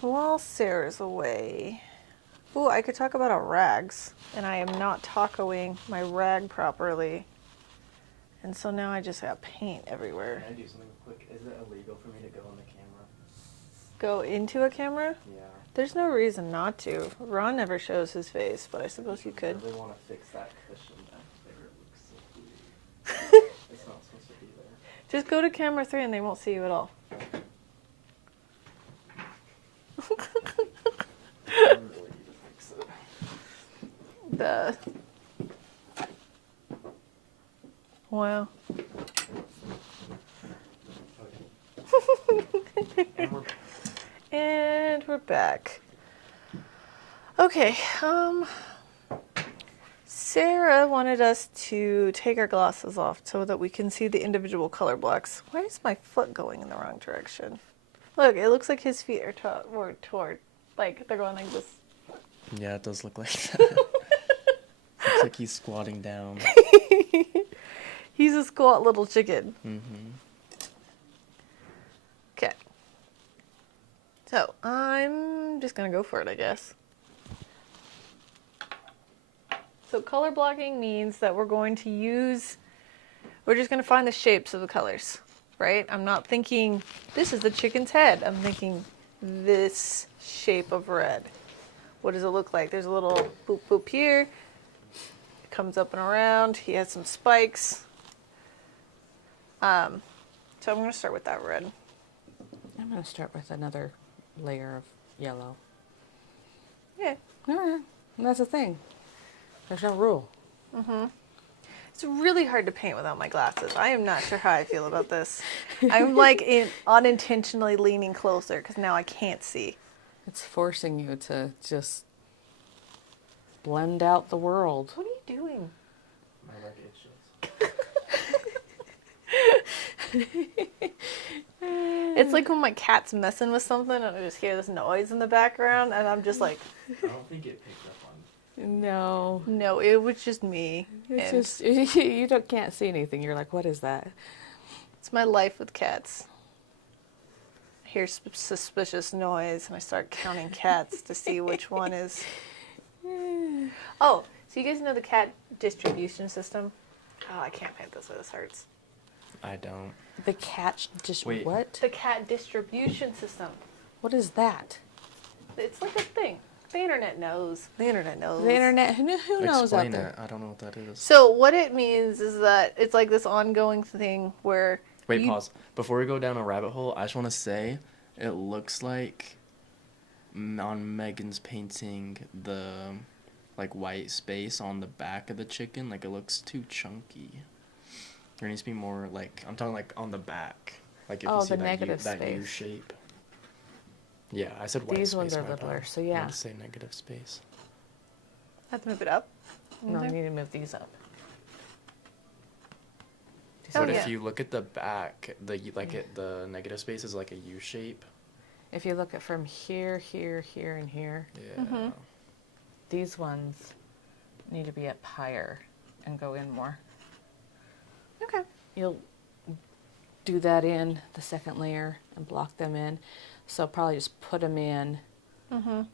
While Sarah's away, ooh, I could talk about our rags, and I am not tacoing my rag properly, and so now I just got paint everywhere. Can I do something quick? Is it illegal for me to go on the camera? Go into a camera? Yeah. There's no reason not to. Ron never shows his face, but I suppose you could. I really want to fix that cushion back there. It looks so weird. It's not supposed to be there. Just go to camera 3 and they won't see you at all. I really need to fix it. The wow. Okay. And we're And we're back. Okay, Sarah wanted us to take our glasses off so that we can see the individual color blocks. Why is my foot going in the wrong direction? Look, it looks like his feet are toward, like they're going like this. Yeah, it does look like that. Looks like he's squatting down. He's a squat little chicken. Mm-hmm. Okay. So, I'm just gonna go for it, I guess. So color blocking means that we're just gonna find the shapes of the colors, right? I'm not thinking, this is the chicken's head. I'm thinking, this shape of red. What does it look like? There's a little boop boop here. It comes up and around. He has some spikes. So I'm gonna start with that red. I'm going to start with another layer of yellow. Yeah. All right. And that's the thing. There's no rule. It's really hard to paint without my glasses. I am not sure how I feel about this. I'm like unintentionally leaning closer because now I can't see. It's forcing you to just blend out the world. What are you doing? My leg itches. It's like when my cat's messing with something and I just hear this noise in the background and I'm just like, I don't think it picked up on. No. no, it was just me. It's And just, you can't see anything. You're like, what is that? it's my life with cats. I hear suspicious noise and I start counting cats to see which one is. Oh, so you guys know the cat distribution system? Oh, I can't paint this way. This hurts. I don't. The cat just, Wait. what? The cat distribution system. What is that? It's like a thing. The internet knows. The internet knows. The internet, who knows Explain out there? it. I don't know what that is. So what it means is that it's like this ongoing thing where Wait, you- pause. Before we go down a rabbit hole, I just want to say it looks like on Megan's painting the like white space on the back of the chicken, like it looks too chunky. There needs to be more like I'm talking like on the back, like if Oh, you see the that negative that U space. shape. Yeah, I said white These space. ones are my littler, bad. so I yeah. meant to say negative space. I have to move it up. No, I Okay. need to move these up. But yeah. if you look at the back, the negative space is like a U shape. If you look at from here, here, here, and here, Yeah. these ones need to be up higher and go in more. Okay. You'll do that in the second layer and block them in. So probably just put them in and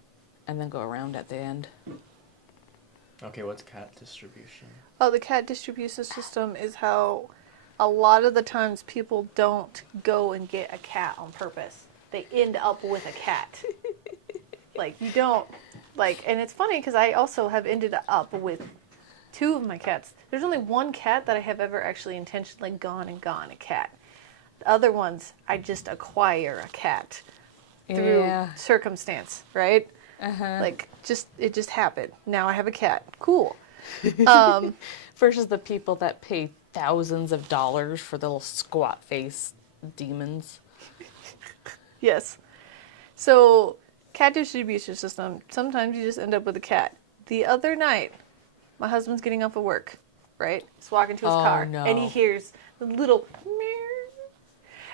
then go around at the end. Okay, what's cat distribution? Oh, the cat distribution system is how a lot of the times people don't go and get a cat on purpose. They end up with a cat. Like, you don't, like, and it's funny because I also have ended up with 2 of my cats. There's only 1 cat that I have ever actually intentionally gone a cat. The other ones, I just acquire a cat through circumstance, right? Like, it just happened. Now I have a cat. Cool. Versus the people that pay thousands of dollars for the little squat face demons. Yes. So, cat distribution system, sometimes you just end up with a cat. The other night, my husband's getting off of work, right? He's walking to his car, no. and he hears the little meow.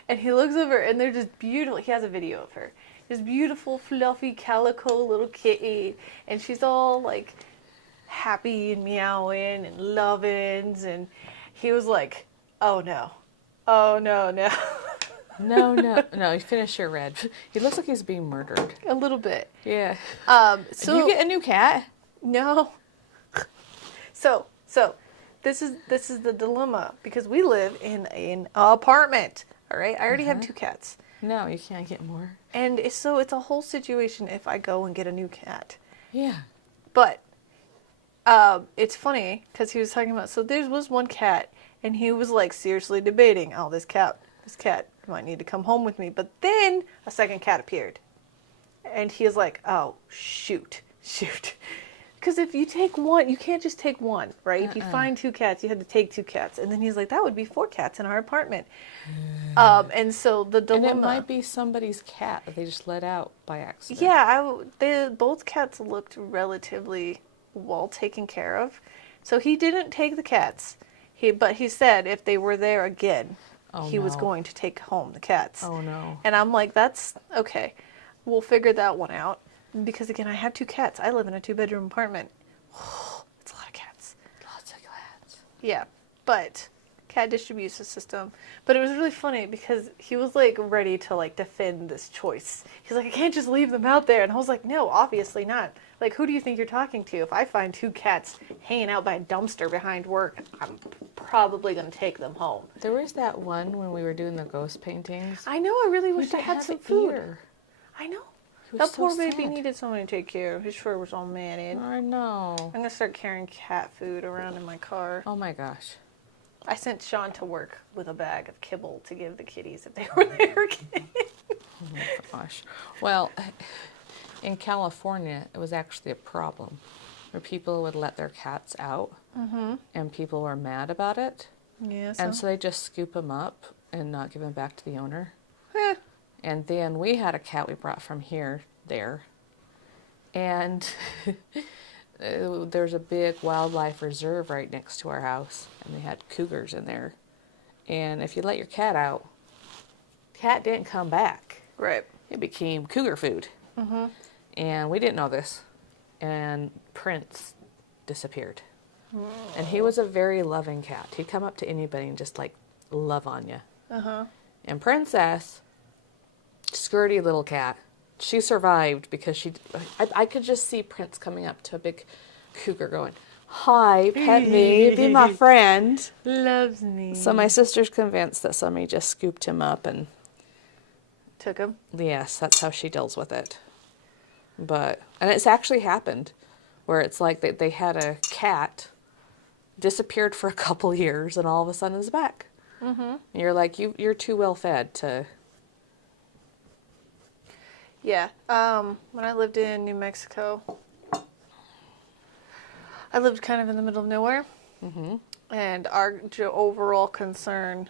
And he looks over, and they're just beautiful. He has a video of her. This beautiful, fluffy, calico little kitty, and she's all, like, happy and meowing and loving, and he was like, oh, no. Oh, no, no. No, you finish your red. He looks like he's being murdered. A little bit. Yeah. So you get a new cat? no. So this is the dilemma because we live in an apartment. All right, I already have 2 cats, No, you can't get more. and it's a whole situation if I go and get a new cat. Yeah. But it's funny because he was talking about there was 1 cat, and he was like seriously debating, oh, this cat might need to come home with me. But then a second cat appeared, and he was like, oh, shoot. Because if you take 1, you can't just take 1, right? If you find 2 cats, you had to take 2 cats. And then he's like, that would be 4 cats in our apartment. And so the dilemma. And it might be somebody's cat that they just let out by accident. Yeah, both cats looked relatively well taken care of. So he didn't take the cats. But he said if they were there again, he was going to take home the cats. Oh, no. And I'm like, that's okay. We'll figure that one out. Because again, I have 2 cats. I live in a 2-bedroom apartment. It's a lot of cats. Lots of cats. Yeah, but cat distribution system. But it was really funny because he was like ready to like defend this choice. He's like, I can't just leave them out there. And I was like, no, obviously not. Like, who do you think you're talking to? If I find 2 cats hanging out by a dumpster behind work, I'm probably going to take them home. There was that one when we were doing the ghost paintings. I know, I really wish I didn't had have some an food. ear. I know. He That was so poor baby sad. needed someone to take care of. His fur was all matted. I know. I'm going to start carrying cat food around in my car. Oh my gosh. I sent Sean to work with a bag of kibble to give the kitties if they were there again. Oh my gosh. Well, in California, it was actually a problem where people would let their cats out and people were mad about it. Yeah, And so they just scoop them up and not give them back to the owner. Eh. And then we had a cat we brought from there. And there's a big wildlife reserve right next to our house. And they had cougars in there. And if you let your cat out, cat didn't come back. Right. It became cougar food. And we didn't know this. And Prince disappeared. And he was a very loving cat. He'd come up to anybody and just like love on you. And Princess, skirty little cat, she survived because I could just see Prince coming up to a big cougar going, hi, pet me, be my friend. Loves me. So my sister's convinced that somebody just scooped him up, and Took him. yes, that's how she deals with it. And it's actually happened where it's like they had a cat, disappeared for a couple years, and all of a sudden is back. And you're like, you're too well fed to... Yeah. When I lived in New Mexico, I lived kind of in the middle of nowhere. And our overall concern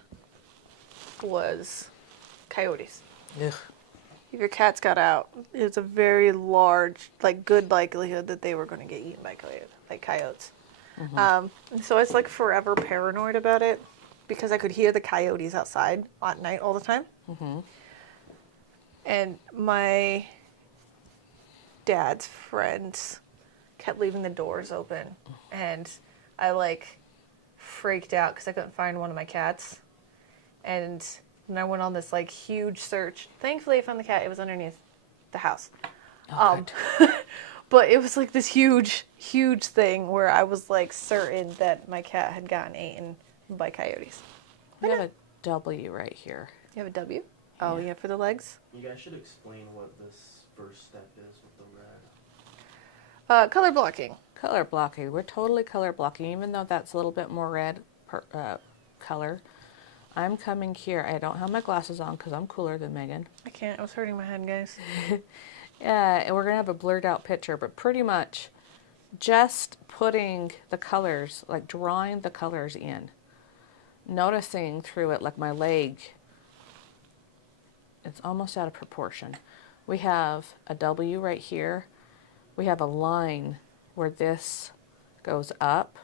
was coyotes. Ugh. if your cats got out, it's a very large, like, good likelihood that they were going to get eaten by coyotes. So I was like forever paranoid about it because I could hear the coyotes outside at night all the time. And my dad's friends kept leaving the doors open, and I like freaked out because I couldn't find one of my cats. And then I went on this like huge search. Thankfully, I found the cat. It was underneath the house. But it was like this huge, huge thing where I was like certain that my cat had gotten eaten by coyotes. We have a W right here. You have a W? Oh, yeah, for the legs? You guys should explain what this first step is with the red. Color blocking. Color blocking. We're totally color blocking, even though that's a little bit more red color. I'm coming here. I don't have my glasses on because I'm cooler than Megan. I can't. I was hurting my head, guys. And we're going to have a blurred out picture, but pretty much just putting the colors, like drawing the colors in. Noticing through it, like my leg, it's almost out of proportion. We have a W right here. We have a line where this goes up,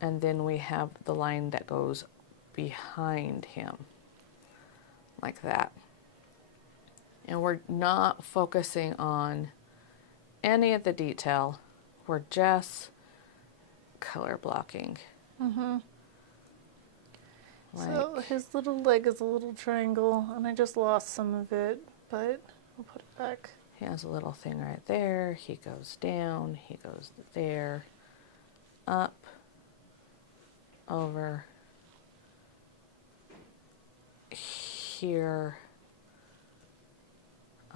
and then we have the line that goes behind him, like that. And we're not focusing on any of the detail. We're just color blocking. So his little leg is a little triangle, and I just lost some of it, but I'll put it back. He has a little thing right there. He goes down. He goes there. Up. Over. Here.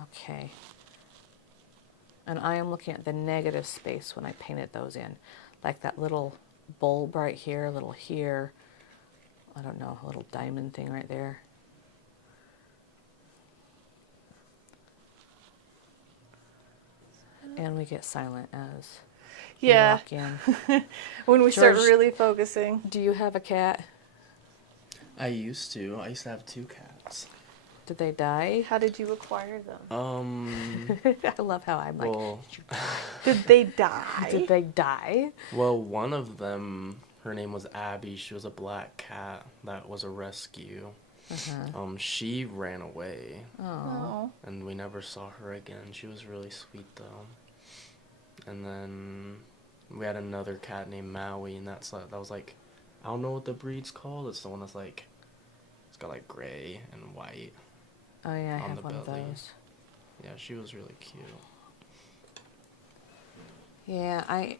Okay. And I am looking at the negative space when I painted those in. Like that little bulb right here, a little here. I don't know, a little diamond thing right there. And we get silent as we walk in. When we start George, really focusing. Do you have a cat? I used to have 2 cats. Did they die? How did you acquire them? I love how I'm like, Well, Did they die? did they die? well, one of them, her name was Abby. She was a black cat that was a rescue. She ran away, Oh. and we never saw her again. She was really sweet though. And then we had another cat named Maui, and that was like, I don't know what the breed's called. It's the one that's like, it's got like gray and white. Oh yeah, I On have the one of belly. those. Yeah, she was really cute. Yeah, I'm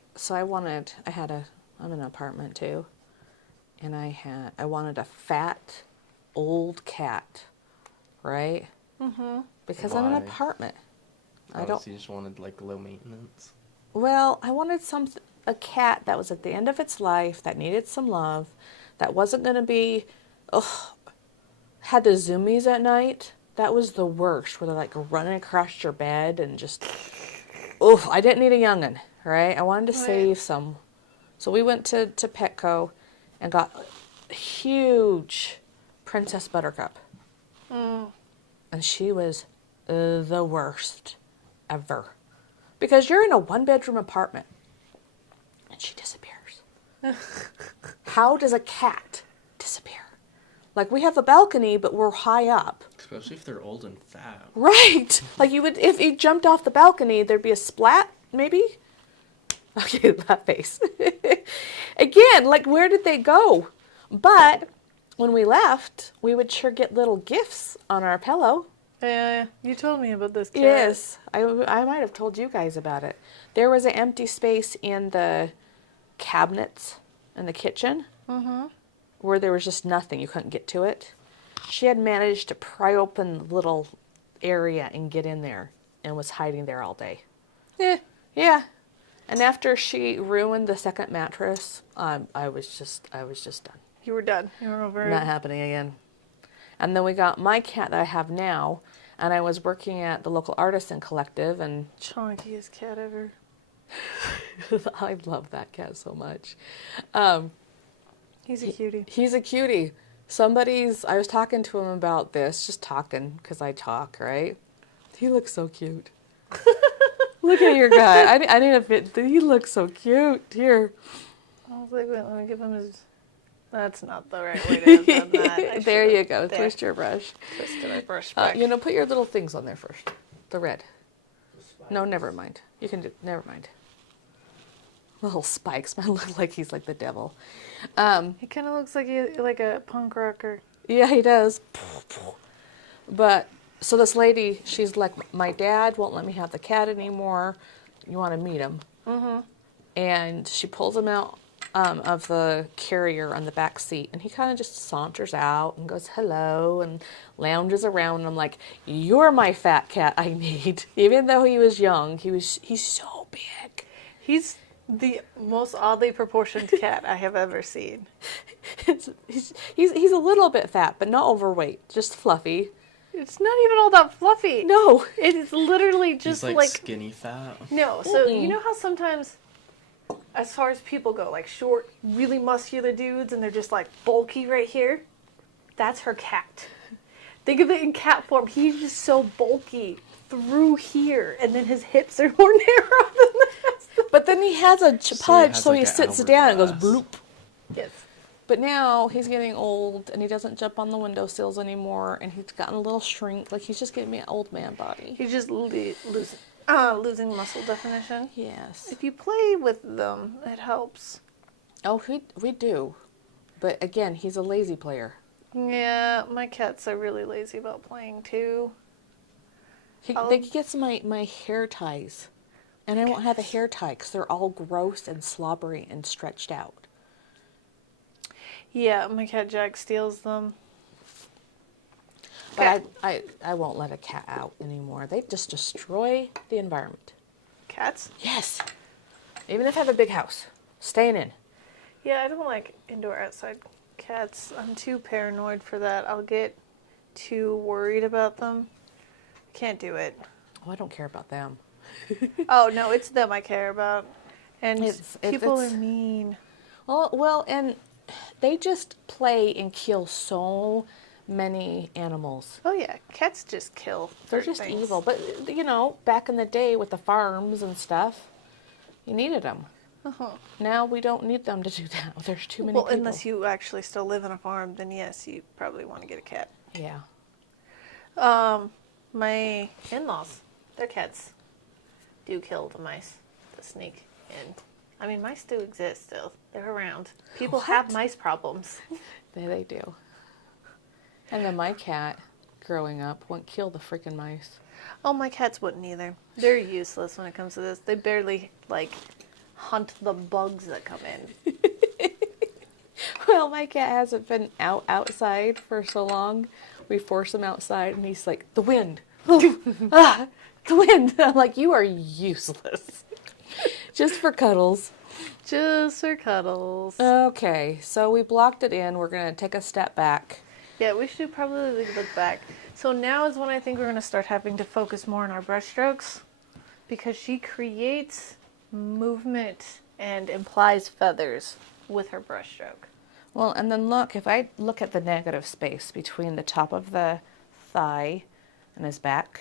in an apartment too, and I wanted a fat, old cat, right? Because I'm in an Why? apartment. I Oh, don't. so you just wanted like low maintenance. Well, I wanted a cat that was at the end of its life, that needed some love, that wasn't going to be, had the zoomies at night. That was the worst, where they're like running across your bed and just, I didn't need a young'un, right? I wanted to save some. So we went to Petco and got a huge Princess Buttercup. And she was the worst ever. Because you're in a 1-bedroom apartment and she disappears. How does a cat disappear? Like, we have a balcony, but we're high up. Especially if they're old and fat. Right. Like, you would, if you jumped off the balcony, there'd be a splat, maybe? Okay, that face. Again, like, where did they go? But when we left, we would sure get little gifts on our pillow. Yeah, you told me about this cat. Yes, I might have told you guys about it. There was an empty space in the cabinets in the kitchen where there was just nothing. You couldn't get to it. She had managed to pry open the little area and get in there and was hiding there all day. Yeah. And after she ruined the second mattress, I was just done. You were done. You were over Not it. happening again. And then we got my cat that I have now, and I was working at the local artisan collective, and Chonkiest cat ever. I love that cat so much. He's a cutie. He's a cutie. I was talking to him about this, just talking, because I talk, right? He looks so cute. Look at your guy. I need a fit. He looks so cute. Here. I was like, wait, let me give him his... That's not the right way to have done that. There you go. Twist your brush. Twisted my brush back. Put your little things on there first. The red. No, never mind. You can do... Never mind. Little spikes. Mine look like he's like the devil. He kind of looks like a punk rocker. Yeah, he does. But... So this lady, she's like, my dad won't let me have the cat anymore. You want to meet him? Mm-hmm. And she pulls him out of the carrier on the back seat, and he kind of just saunters out and goes hello and lounges around. And I'm like, you're my fat cat I need. Even though he was young, he's so big. He's the most oddly proportioned cat I have ever seen. He's a little bit fat, but not overweight, just fluffy. It's not even all that fluffy. No. It is literally just He's like skinny fat. No, so you know how sometimes, as far as people go, like short, really muscular dudes, and they're just like bulky right here? That's her cat. Think of it in cat form. He's just so bulky through here, and then his hips are more narrow than that. But then he has a pudge, so he like sits an down and goes hourglass. bloop. Yes. But now he's getting old, and he doesn't jump on the windowsills anymore, and he's gotten a little shrink. Like, he's just getting me an old man body. He's just losing muscle definition. Yes. If you play with them, it helps. Oh, we do. But again, he's a lazy player. Yeah, my cats are really lazy about playing too. They gets my hair ties, and I won't have a hair tie because they're all gross and slobbery and stretched out. Yeah, my cat Jack steals them. But I won't let a cat out anymore. They just destroy the environment. Cats? Yes. Even if I have a big house, staying in. Yeah, I don't like indoor outside cats. I'm too paranoid for that. I'll get too worried about them. Can't do it. Oh, I don't care about them. Oh, no, it's them I care about. And people it's are mean. Well, and they just play and kill so many animals. Oh, yeah, cats just kill. They're just things. evil. But, back in the day with the farms and stuff, you needed them. Uh-huh. Now we don't need them to do that. There's too many Well, people. unless you actually still live on a farm, then yes, you probably want to get a cat. Yeah. My in-laws, their cats do kill the mice that sneak in. I mean, mice do exist still. They're around. People have mice problems. They do. And then my cat, growing up, wouldn't kill the freaking mice. Oh, my cats wouldn't either. They're useless when it comes to this. They barely, hunt the bugs that come in. Well, my cat hasn't been outside for so long. We force him outside, and he's like, the wind. The wind. I'm like, you are useless. Just for cuddles. Just for cuddles. Okay, so we blocked it in. We're going to take a step back. Yeah, we should probably look back. So now is when I think we're going to start having to focus more on our brush strokes, because she creates movement and implies feathers with her brush stroke. Well, and then look, if I look at the negative space between the top of the thigh and his back,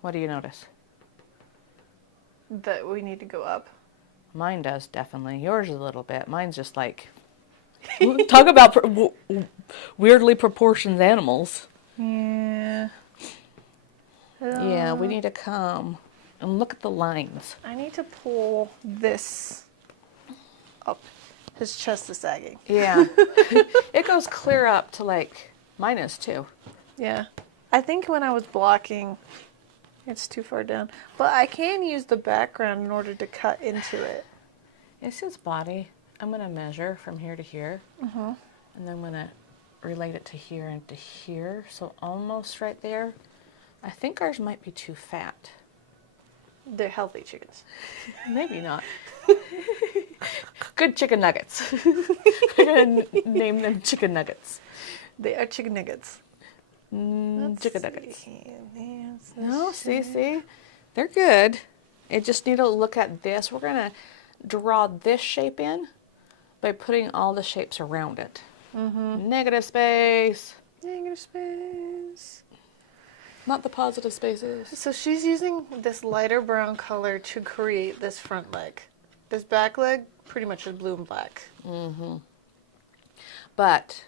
what do you notice? That we need to go up. Mine does, definitely. Yours a little bit. Mine's just like... Talk about weirdly proportioned animals. Yeah. Yeah, we need to come and look at the lines. I need to pull this up. His chest is sagging. Yeah. It goes clear up to mine is too. Yeah. I think when I was blocking, it's too far down. But I can use the background in order to cut into it. It's his body. I'm going to measure from here to here. And then I'm going to relate it to here and to here. So almost right there. I think ours might be too fat. They're healthy chickens. Maybe not. Good chicken nuggets. I'm going to name them chicken nuggets. They are chicken nuggets. Chicken nuggets. See. No, see? They're good. I just need to look at this. We're going to draw this shape in by putting all the shapes around it. Negative space. Negative space. Not the positive spaces. So she's using this lighter brown color to create this front leg. This back leg pretty much is blue and black. Mm-hmm. But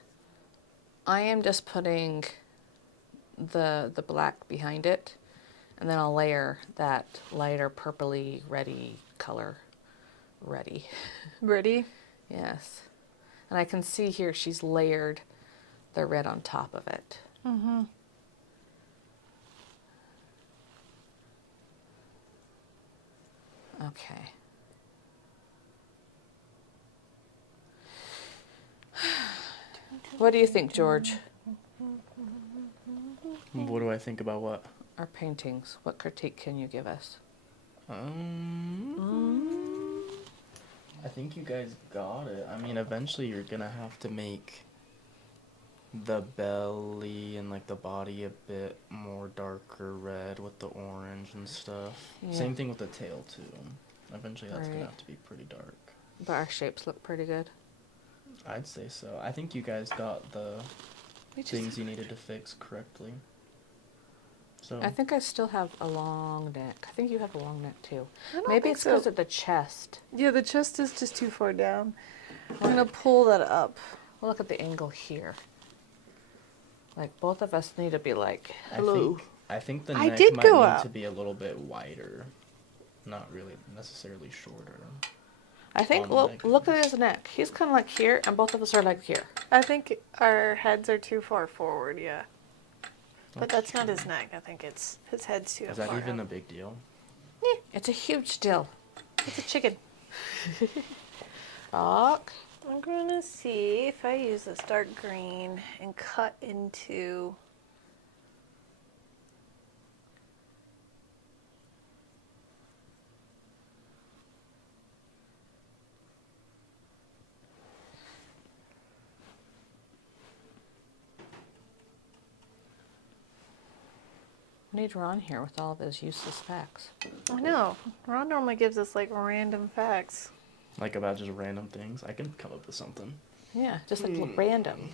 I am just putting the black behind it, and then I'll layer that lighter purpley reddy color. Ready. Ready? Yes. And I can see here she's layered the red on top of it. Mm-hmm. Okay. What do you think, George? What do I think about what? Our paintings. What critique can you give us? I think you guys got it. I mean, eventually you're gonna have to make the belly and like the body a bit more darker red with the orange and stuff. Yeah. Same thing with the tail too. Eventually that's gonna Right. have to be pretty dark. But our shapes look pretty good. I'd say so. I think you guys got the things you needed to fix correctly. So I think I still have a long neck. I think you have a long neck too. I don't Maybe think it's because so. of the chest. Yeah, the chest is just too far down. I'm gonna pull that up. Well, look at the angle here. Like both of us need to be like, I hello. think the I neck did might go need up. to be a little bit wider. Not really necessarily shorter. I think, on the look, neck. look at his neck. He's kind of like here, and both of us are like here. I think our heads are too far forward, yeah. But that's not true. his neck. I think it's his head's too Is far that even out. a big deal? It's a huge deal. It's a chicken. Rock. I'm gonna see if I use this dark green and cut into. We need Ron here with all of his useless facts. I know. Ron normally gives us like random facts. Like about just random things? I can come up with something. Yeah, just like random.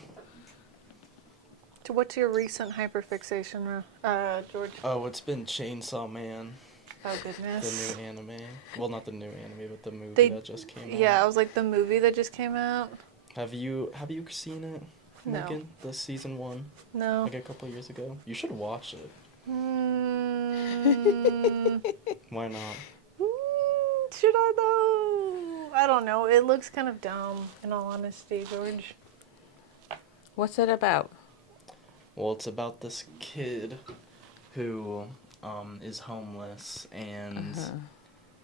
So what's your recent hyperfixation, George? Oh, it's been Chainsaw Man, Oh the goodness. new anime. Well, not the new anime, but the movie They- that just came out. Yeah, I was like the movie that just came out. Have you seen it, No. Megan? The season 1, No. like a couple years ago. You should watch it. Mm, Why not? should I though? I don't know. It looks kind of dumb, in all honesty, George. What's it about? Well, it's about this kid who is homeless and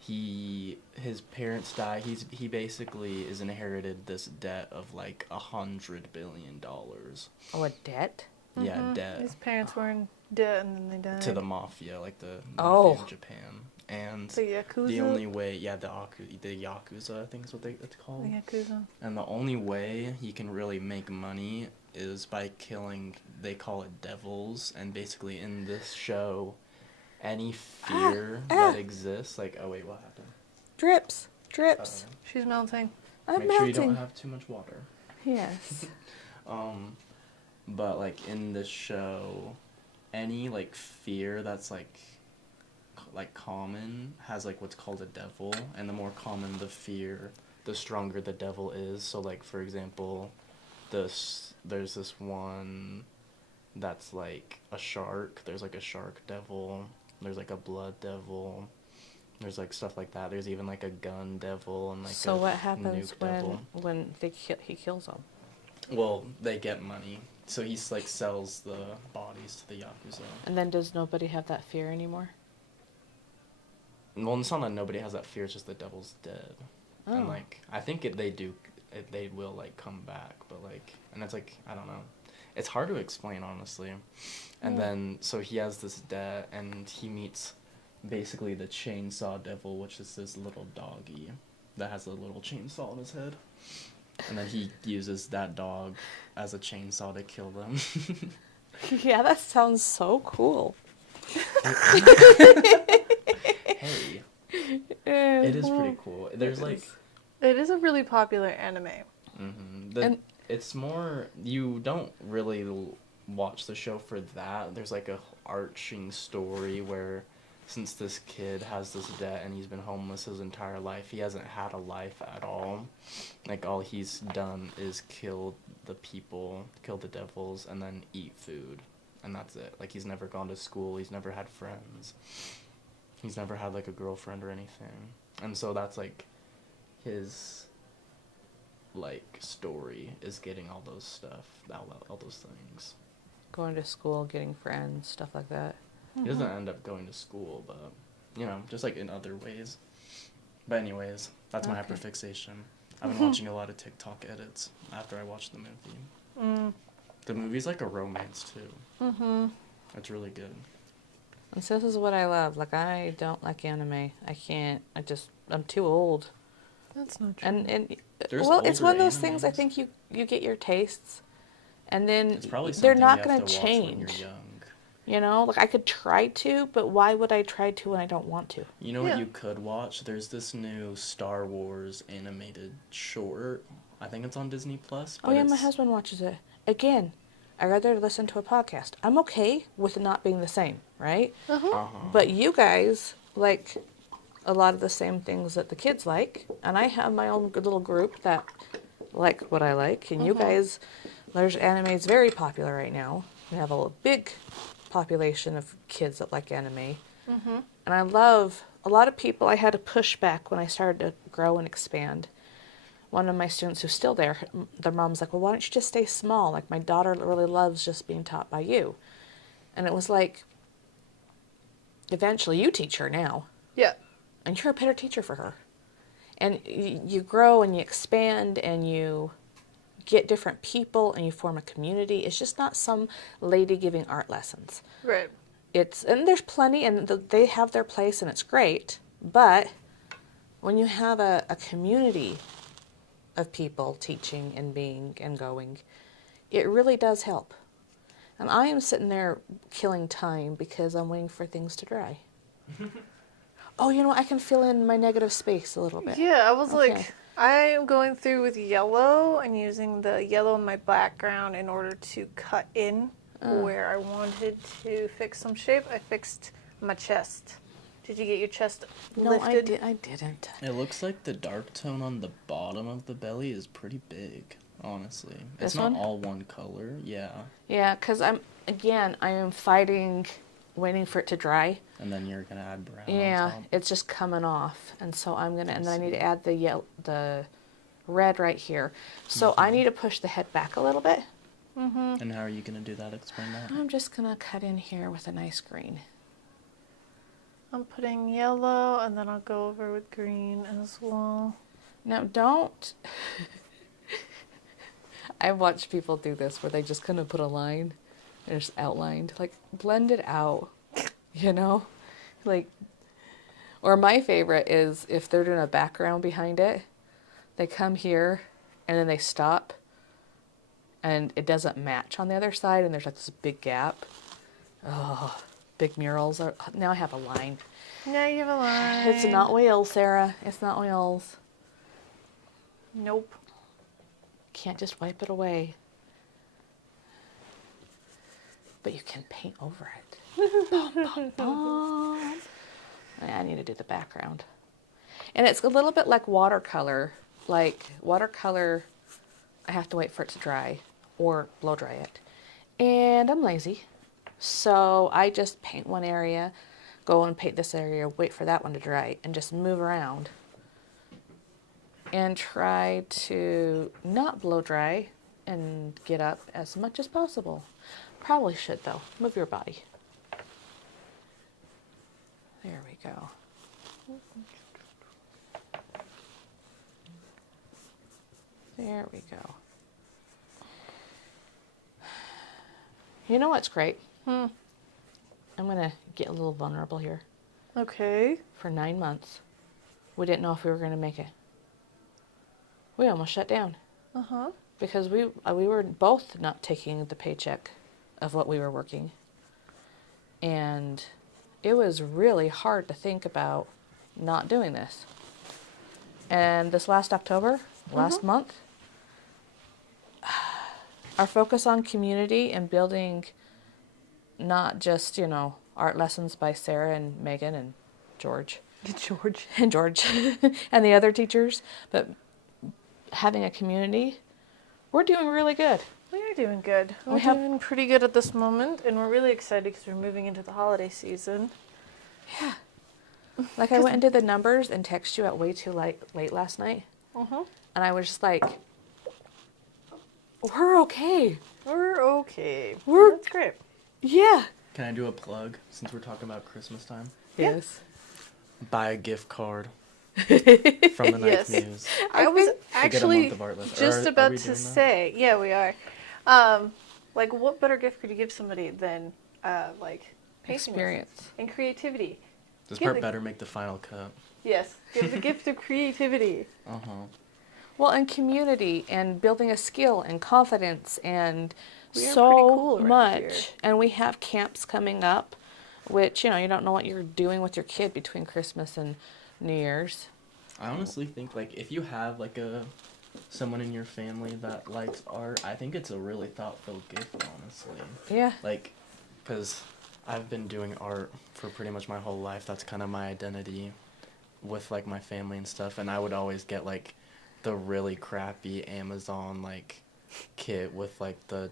his parents die. He basically is inherited this debt of like $100 billion. Oh, a debt? Yeah, Mhm. debt His parents were in debt and then they died. to the mafia, like the Oh. mafia of Japan. And The Yakuza. the only way, the Yakuza, I think is what it's called. The Yakuza. And the only way you can really make money is by killing, they call it devils, and basically in this show, any fear that exists, like, oh wait, what happened? Drips. Drips. She's melting. I'm Make melting. sure you don't have too much water. Yes. But like in this show, any like fear that's like common has like what's called a devil, and the more common the fear, the stronger the devil is. So like for example, there's this one that's like a shark. There's like a shark devil. There's like a blood devil. There's like stuff like that. There's even like a gun devil and like So a what happens nuke devil. when he kills them? Well, they get money. So he's like sells the bodies to the Yakuza. And then does nobody have that fear anymore? Well, it's not that nobody has that fear, it's just the devil's dead. Oh. And like, I think they will like come back, but like, and it's like, I don't know. It's hard to explain, honestly. And then, so he has this debt, and he meets basically the chainsaw devil, which is this little doggy that has a little chainsaw on his head. And then he uses that dog as a chainsaw to kill them. Yeah, that sounds so cool. Hey, it is pretty cool. There's like, It is a really popular anime. it's more, you don't really watch the show for that. There's like arching story where since this kid has this debt and he's been homeless his entire life, he hasn't had a life at all. Like, all he's done is kill the people, kill the devils, and then eat food. And that's it. Like, he's never gone to school, he's never had friends. He's never had, like, a girlfriend or anything. And so that's, like, his, like, story is getting all those stuff, all those things. Going to school, getting friends, stuff like that. He doesn't end up going to school, but, you know, just, like, in other ways. But anyways, that's my hyperfixation. I've been watching a lot of TikTok edits after I watched the movie. The movie's like a romance, too. It's really good. And so this is what I love. Like, I don't like anime. I can't. I'm too old. That's not true. And There's well, it's one of older those things. I animes. think you get your tastes, and then It's probably they're something not you going have to to watch when change. you're young. You know, like I could try to, but why would I try to when I don't want to? You know what you could watch? There's this new Star Wars animated short. I think it's on Disney Plus. Oh yeah, my husband watches it. Again, I'd rather listen to a podcast. I'm okay with it not being the same, right? But you guys like a lot of the same things that the kids like, and I have my own good little group that like what I like, and you guys, there's animes very popular right now. We have a big population of kids that like anime. And I love a lot of people. I had to push back when I started to grow and expand. One of my students who's still there, their mom's like, well, why don't you just stay small? Like, my daughter really loves just being taught by you. And it was like, eventually you teach her now. Yeah. And you're a better teacher for her. And you grow and you expand and you get different people and you form a community. It's just not some lady giving art lessons. Right. And there's plenty, and they have their place, and it's great. But when you have a community of people teaching and being and going, it really does help. And I am sitting there killing time because I'm waiting for things to dry. Oh, you know what? I can fill in my negative space a little bit. Yeah, I was Okay. like, I am going through with yellow and using the yellow in my background in order to cut in where I wanted to fix some shape. I fixed my chest. Did you get your chest No, lifted? I didn't. It looks like the dark tone on the bottom of the belly is pretty big, honestly. This It's not one? all one color, yeah. Yeah, because I am fighting, waiting for it to dry. And then you're gonna add brown Yeah, on top. it's just coming off, and so I'm gonna, and then I need see. to add the red right here. So I need to push the head back a little bit. And how are you gonna do that? Explain that. I'm just gonna cut in here with a nice green. I'm putting yellow and then I'll go over with green as well. Now don't. I've watched people do this where they just kind of put a line and it's outlined. Like, blend it out, you know? Like, or my favorite is if they're doing a background behind it, they come here and then they stop and it doesn't match on the other side and there's like this big gap. Oh, big murals. Now I have a line. Now you have a line. It's not oil, Sarah. It's not oils. Nope. Can't just wipe it away. But you can paint over it. Bum, bum, bum. I need to do the background. And it's a little bit like watercolor. Like watercolor, I have to wait for it to dry or blow dry it. And I'm lazy. So I just paint one area, go and paint this area, wait for that one to dry, and just move around. And try to not blow dry and get up as much as possible. Probably should though. Move your body. There we go. There we go. You know what's great? I'm going to get a little vulnerable here. Okay. For 9 months, we didn't know if we were going to make it. We almost shut down. Because we were both not taking the paycheck of what we were working. And it was really hard to think about not doing this. And this last October, last month, our focus on community and building not just, art lessons by Sarah and Megan and George George. and George and the other teachers, but having a community, we're doing really good. We are doing good. We're We have- doing pretty good at this moment, and we're really excited because we're moving into the holiday season. Yeah. Like I went and did the numbers and texted you at way too late last night. Mm-hmm. And I was just like, we're okay. We're okay. We're- That's great. Yeah. Can I do a plug since we're talking about Christmas time? Yes. Buy a gift card from the 9th Yes. Muse. I was To get a actually month of art lessons. just Are about we to doing that? say, yeah, we are. Like, what better gift could you give somebody than, like, painting Experience. and creativity? This Give part the- better make the final cut. Yes, give the gift of creativity. Uh-huh. Well, and community and building a skill and confidence and We are so pretty cool around much. here. And we have camps coming up, which, you don't know what you're doing with your kid between Christmas and New Year's. I honestly think, like, if you have, like, someone in your family that likes art, I think it's a really thoughtful gift, honestly. Yeah. Like, because I've been doing art for pretty much my whole life. That's kind of my identity with, like, my family and stuff. And I would always get, like, the really crappy Amazon, like, kit with, like, the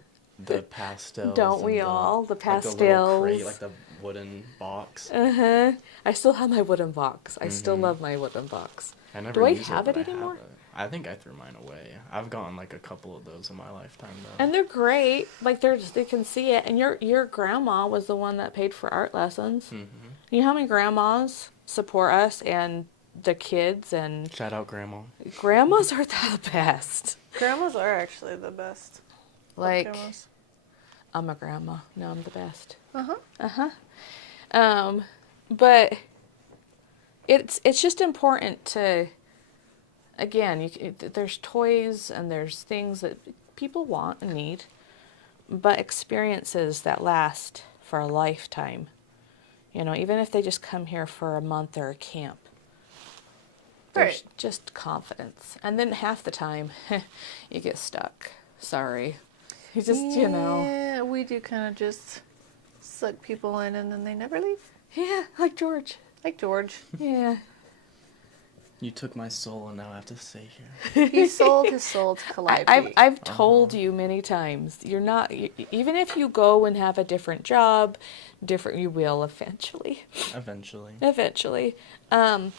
pastels. Don't and we all? The Like, the little pastels. crate, like, the wooden box. Uh-huh. I still have my wooden box. I still Mhm. love my wooden box. I never Do I use have it but I anymore? I think I threw mine away. I've gotten, like, a couple of those in my lifetime, though. And they're great. Like they can see it. And your grandma was the one that paid for art lessons. Mm-hmm. You know how many grandmas support us and the kids, and Shout out, Grandma. grandmas are the best. Grandmas are actually the best. Like, Grandmas. I'm a grandma. No, I'm the best. Uh-huh. But it's just important to, again, there's toys and there's things that people want and need, but experiences that last for a lifetime. Even if they just come here for a month or a camp. There's Right. just confidence. And then half the time, you get stuck. Sorry. You just, Yeah, we do kind of just suck people in and then they never leave. Yeah, like George. Like George. Yeah. You took my soul, and now I have to stay here. He sold his soul to Calliope. I've told you many times, you're not, even if you go and have a different job, you will eventually. Eventually. I'll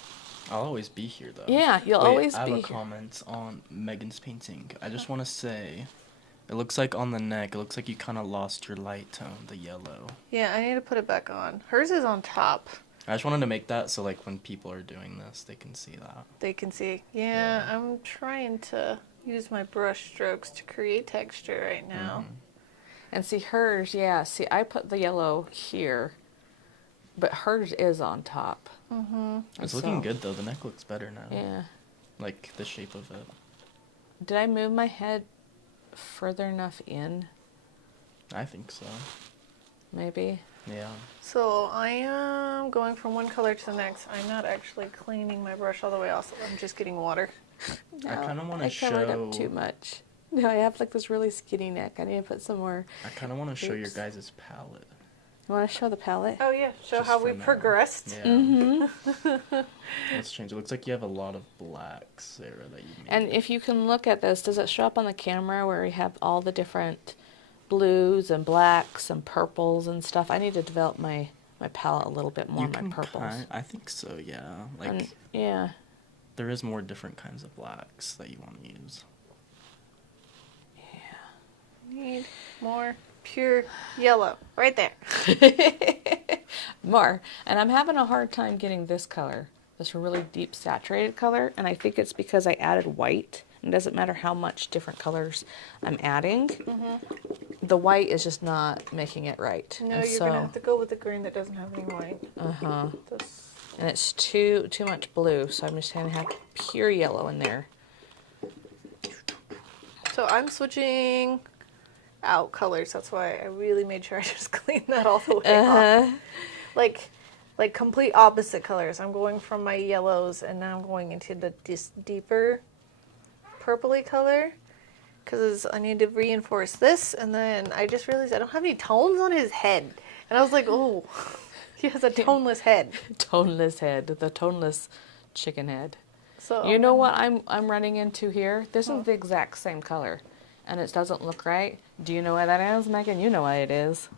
always be here, though. Yeah, you'll Wait, always I have be a here. comment on Megan's painting. I just want to say, it looks like on the neck, it looks like you kind of lost your light tone, the yellow. Yeah, I need to put it back on. Hers is on top. I just wanted to make that so, like, when people are doing this, they can see that. They can see. Yeah. I'm trying to use my brush strokes to create texture right now. Mhm. And see hers, yeah, see I put the yellow here, but hers is on top. Mm-hmm. It's looking good, though. The neck looks better now. Yeah. Like, the shape of it. Did I move my head further enough in? I think so. Maybe. Yeah. So I am going from one color to the next. I'm not actually cleaning my brush all the way off. I'm just getting water. I kinda wanna I covered show- up too much. No, I have like this really skinny neck. I need to put some more. I kind of want to show your Oops. guys' palette. You want to show the palette? Oh yeah, show Just how for we now. progressed. Yeah. Mm-hmm. Let's change. It looks like you have a lot of blacks, Sarah, that you made. And if you can look at this, does it show up on the camera where we have all the different blues and blacks and purples and stuff? I need to develop my palette a little bit more, you can my purples. I think so, yeah. Like, And, yeah. there is more different kinds of blacks that you want to use. Need more pure yellow. Right there. More. And I'm having a hard time getting this color, this really deep saturated color, and I think it's because I added white. It doesn't matter how much different colors I'm adding. Mm-hmm. The white is just not making it right. No, and you're gonna have to go with the green that doesn't have any white. Uh-huh. This- And it's too much blue, so I'm just gonna have pure yellow in there. So I'm switching out colors. That's why I really made sure I just cleaned that all the way off. Like complete opposite colors. I'm going from my yellows and now I'm going into this deeper purpley color because I need to reinforce this, and then I just realized I don't have any tones on his head. And I was like, oh, he has a toneless head. Toneless head, the toneless chicken head. So You know what I'm running into here? This is the exact same color, and it doesn't look right. Do you know why that is, Megan? You know why it is.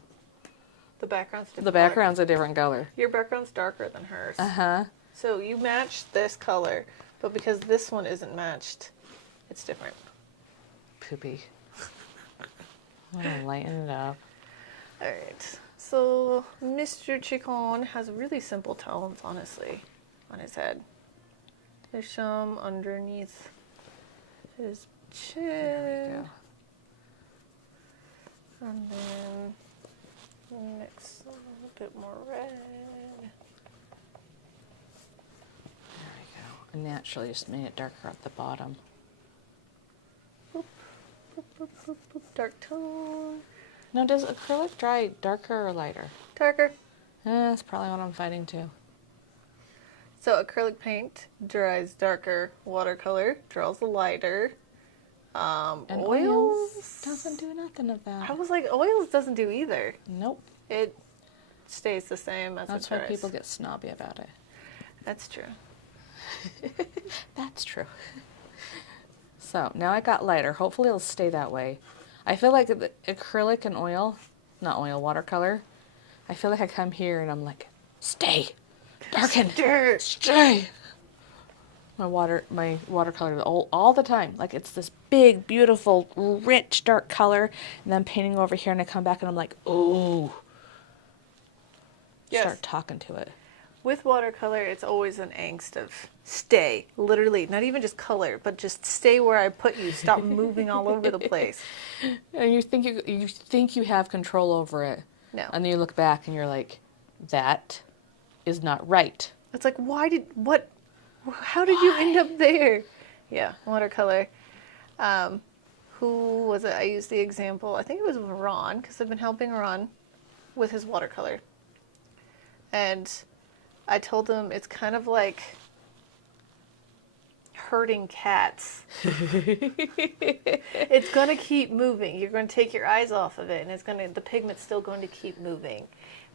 The background's different. The background's a different color. Your background's darker than hers. Uh-huh. So you matched this color, but because this one isn't matched, it's different. Poopy. I'm gonna lighten it up. Alright, so Mr. Chicken has really simple tones, honestly, on his head. There's some underneath his chin. There we go. And then mix a little bit more red. There we go. And naturally just made it darker at the bottom. Boop, boop, boop, boop, boop. Dark tone. Now, does acrylic dry darker or lighter? Darker. That's probably what I'm fighting too. So acrylic paint dries darker. Watercolor draws lighter. And Oils doesn't do nothing of that. I was like, oils doesn't do either. Nope. It stays the same as That's it why dries. people get snobby about it. That's true. That's true. So now I got lighter. Hopefully it'll stay that way. I feel like the acrylic and oil, not oil, watercolor. I feel like I come here and I'm like, stay, darken, stay. My watercolor all the time. Like it's this big, beautiful, rich, dark color, and then I'm painting over here, and I come back and I'm like, oh. Yes. Start talking to it. With watercolor, it's always an angst of stay. Literally, not even just color, but just stay where I put you. Stop moving all over the place. And you think you have control over it. No. And then you look back and you're like, that is not right. It's like, how did you end up there? Yeah, watercolor. Who was it? I used the example, I think it was Ron, because I've been helping Ron with his watercolor. And I told him it's kind of like herding cats. It's going to keep moving. You're going to take your eyes off of it, and the pigment's still going to keep moving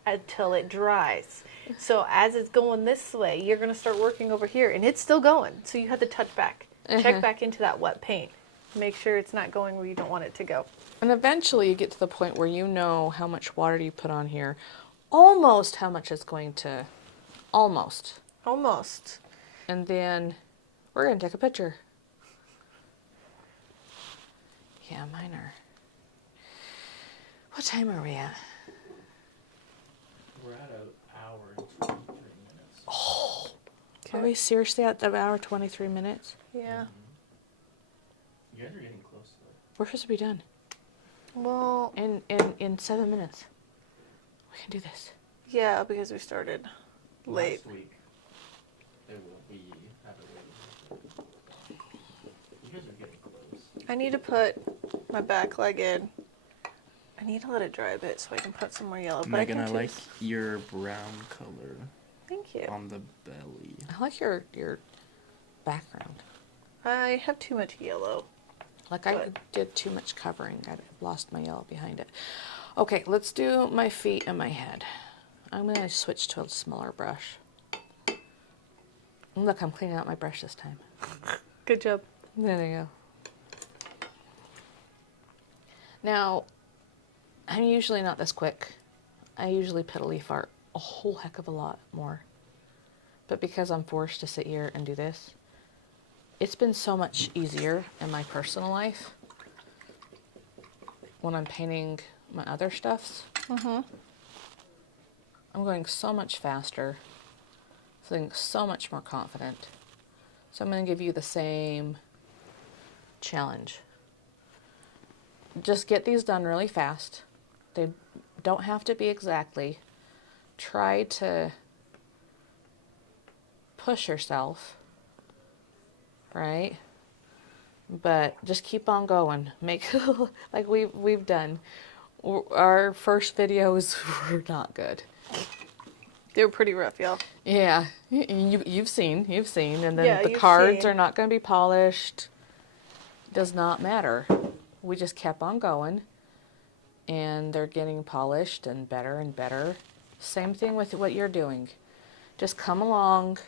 until it dries. So as it's going this way, you're going to start working over here, and it's still going. So you have to touch back. Check back into that wet paint. Make sure it's not going where you don't want it to go. And eventually you get to the point where you know how much water you put on here. Almost how much it's going to... Almost. And then we're going to take a picture. Yeah, mine are... What time are we at? We're at an hour and 23 minutes. Oh! Are we seriously at the hour 23 minutes? Yeah. You guys are getting close though. We're supposed to be done. Well, In 7 minutes. We can do this. yeah, because we started late. Last week, we have it ready. You guys are getting close. I need to put my back leg in. I need to let it dry a bit so I can put some more yellow. But Megan, I I can like choose. your brown color Thank you. on the belly. I like your background. I have too much yellow. Like I did too much covering. I lost my yellow behind it. Okay, let's do my feet and my head. I'm going to switch to a smaller brush. Look, I'm cleaning out my brush this time. Good job. There you go. Now, I'm usually not this quick. I usually put a leaf art a whole heck of a lot more. But because I'm forced to sit here and do this, it's been so much easier in my personal life when I'm painting my other stuffs. I'm going so much faster, feeling so much more confident. So I'm going to give you the same challenge. Just get these done really fast. They don't have to be exactly. Try to push yourself, right? But just keep on going. Make like we've done. Our first videos were not good. They were pretty rough, y'all. Yeah, you've seen, and then Yeah, the you've cards seen. are not going to be polished. Does not matter. we just kept on going, and they're getting polished and better. Same thing with what you're doing. Just come along,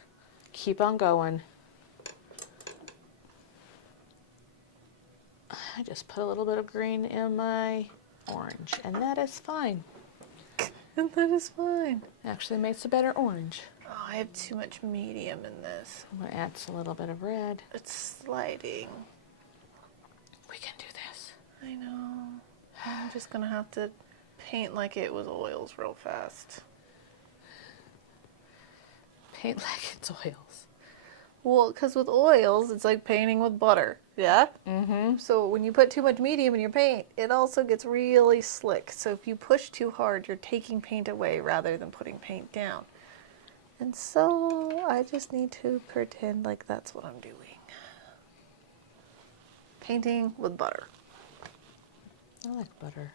keep on going. I just put a little bit of green in my orange, and that is fine. And that is fine. Actually makes a better orange. Oh, I have too much medium in this. I'm going to add a little bit of red. It's sliding. We can do this. I know. I'm just going to have to paint like it was oils real fast. Paint like it's oils. Well, because with oils, it's like painting with butter. Yeah? Mm-hmm. So when you put too much medium in your paint, it also gets really slick. So if you push too hard, you're taking paint away rather than putting paint down. And so I just need to pretend like that's what I'm doing. Painting with butter. I like butter.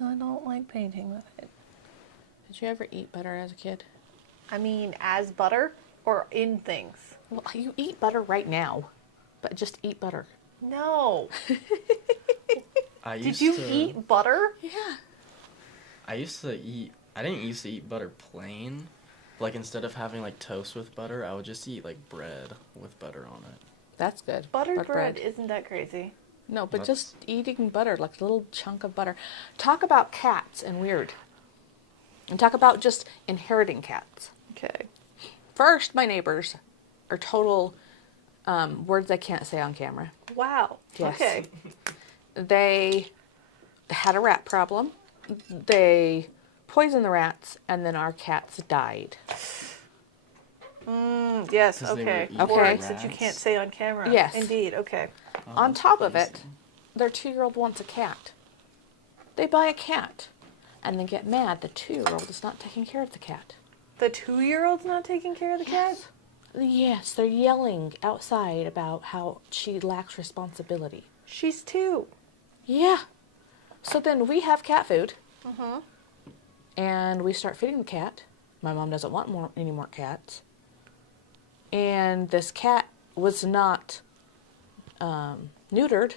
I don't like painting with it. Did you ever eat butter as a kid? I mean, as butter or in things? Well, you eat butter right now, but just eat butter. No. I Did you eat butter? Yeah. I didn't used to eat butter plain. Like, instead of having, like, toast with butter, I would just eat, like, bread with butter on it. That's good. Buttered bread isn't that crazy. No, but just eating butter, like a little chunk of butter. Talk about cats and weird. And talk about just inheriting cats. Okay. First, my neighbors are total words I can't say on camera. Wow. Yes. Okay. They had a rat problem. They poisoned the rats, and then our cats died. Yes, 'Cause they were okay. eating Okay. Words that you rats. can't say on camera. Yes. Indeed, okay. Oh, On that's top of it, crazy. their 2-year-old wants a cat. They buy a cat and then get mad the 2-year-old is not taking care of the cat. The 2-year-old's not taking care of the cat? Yes, they're yelling outside about how she lacks responsibility. She's 2. Yeah. So then we have cat food, Uh-huh. and we start feeding the cat. My mom doesn't want any more cats. And this cat was not neutered.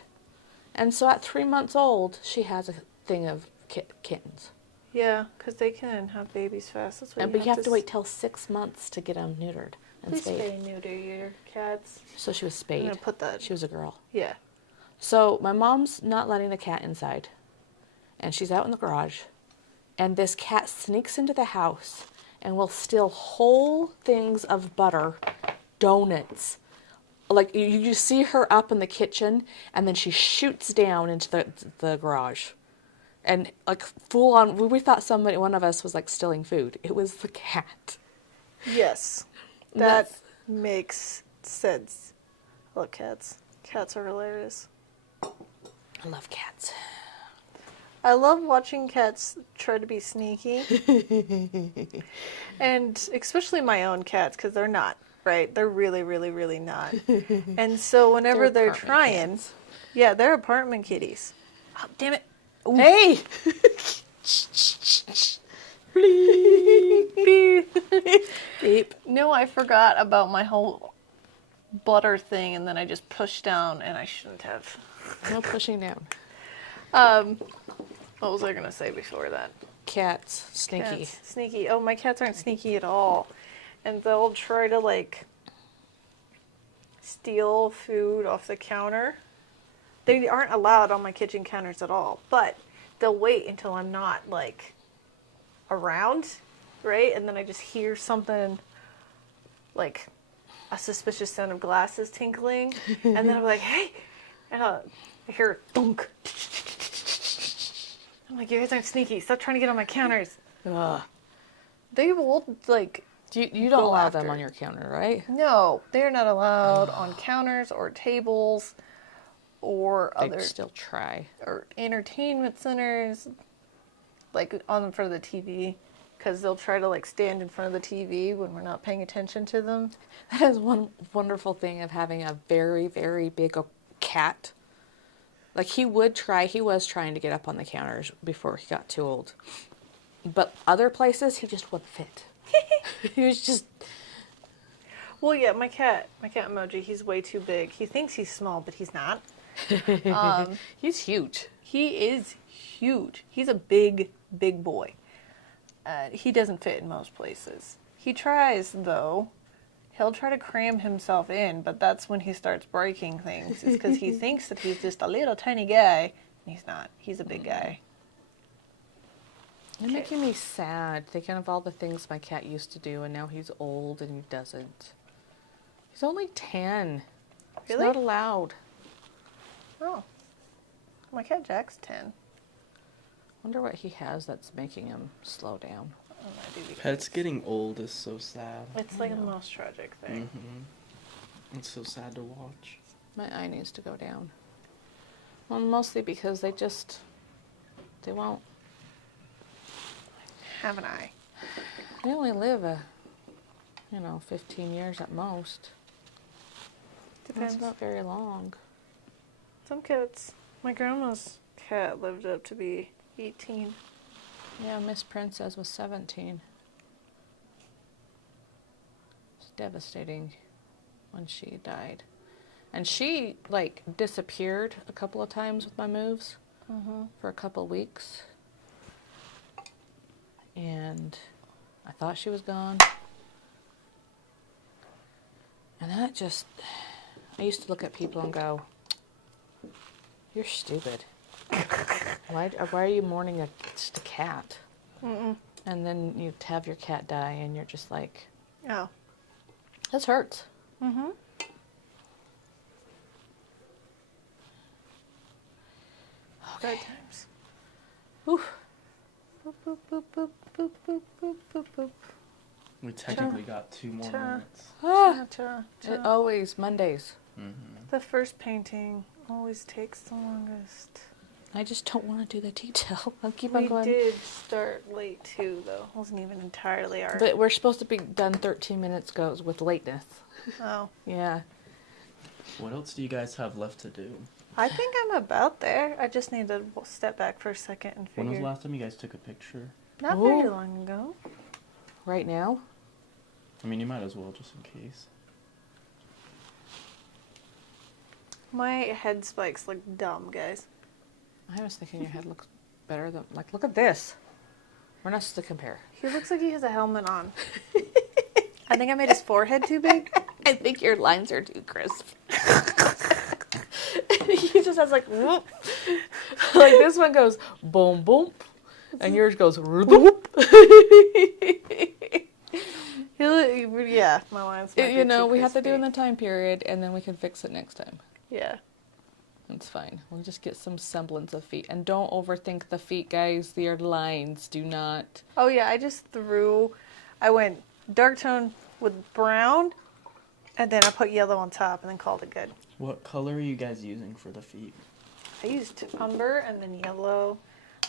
And so at 3 months old, she has a thing of kittens. Yeah, because they can have babies fast. That's what But you have to wait till 6 months to get them neutered and Please spayed. spay and neuter your cats. So she was I'm spayed. going to put that. She was a girl. Yeah. So my mom's not letting the cat inside. And she's out in the garage. And this cat sneaks into the house and will steal whole things of butter, donuts. Like, you see her up in the kitchen, and then she shoots down into the garage. And, like, full on, we thought one of us was, like, stealing food. It was the cat. Yes. That makes sense. I love cats. Cats are hilarious. I love cats. I love watching cats try to be sneaky. And especially my own cats, because they're not, right? They're really, really, really not. And so whenever they're apartment trying, cats. yeah, they're apartment kitties. Oh, damn it. Ooh. Hey! Beep. No, I forgot about my whole butter thing, and then I just pushed down, and I shouldn't have. No pushing down. What was I going to say before that? Cats. Sneaky. Cats. Sneaky. Oh, my cats aren't sneaky at all. And they'll try to, like, steal food off the counter. They aren't allowed on my kitchen counters at all. But they'll wait until I'm not, like, around, right? And then I just hear something, like, a suspicious sound of glasses tinkling. And then I'm like, hey! And I hear thunk. I'm like, you guys aren't sneaky. Stop trying to get on my counters. Ugh. They will, like, You don't go allow after. them on your counter, right? no, they're not allowed on counters or tables or They other still try. or entertainment centers, like on in front of the TV, because they'll try to like stand in front of the TV when we're not paying attention to them. That is one wonderful thing of having a very, very big cat. Like he was trying to get up on the counters before he got too old. But other places, he just wouldn't fit. He was just... Well, yeah, my cat emoji, he's way too big. He thinks he's small, but he's not. He's huge. He is huge. He's a big, big boy. He doesn't fit in most places. He tries, though. He'll try to cram himself in, but that's when he starts breaking things. It's because he thinks that he's just a little tiny guy, and he's not. He's a big guy. You're making me sad, thinking of all the things my cat used to do, and now he's old and he doesn't. He's only 10. He's Really? not allowed. Oh. My cat Jack's 10. Wonder what he has that's making him slow down. Pets getting old is so sad. It's like the most tragic thing. It's so sad to watch. My eye needs to go down. Well, mostly because they won't. Have an eye. They only live 15 years at most. Depends. That's not very long. Some cats. My grandma's cat lived up to be 18. Yeah, Miss Princess was 17. It's devastating when she died. And she, disappeared a couple of times with my moves for a couple of weeks. And I thought she was gone. And then I used to look at people and go, "You're stupid. Why are you mourning just a cat?" And then you have your cat die and you're just like, Oh. this hurts. Mm-hmm. Okay. Bad times. Whew. Boop, boop, boop, boop, boop, boop, boop, boop, boop. We technically got 2 more Cha. minutes. Ah, Cha, it cha. always Mondays. The first painting always takes the longest. I just don't want to do the detail. I'll keep We on going. did start late too, though. It wasn't even entirely our. But we're supposed to be done 13 minutes goes with lateness. Oh, Yeah. What else do you guys have left to do? I think I'm about there. I just need to step back for a second and When was figure. the last time you guys took a picture? Not Ooh. very long ago. Right now? I mean, you might as well, just in case. My head spikes look dumb, guys. I was thinking your head looks better than, look at this. We're not supposed to compare. He looks like he has a helmet on. I think I made his forehead too big. I think your lines are too crisp. He just has whoop. This one goes boom boom, and yours goes whoop. Yeah, my lines. Might be too We have to do crispy. in the time period, and then we can fix it next time. Yeah. It's fine. We'll just get some semblance of feet. And don't overthink the feet, guys. They are lines. Do not. Oh yeah, I went dark tone with brown, and then I put yellow on top, and then called it good. What color are you guys using for the feet? I used umber and then yellow.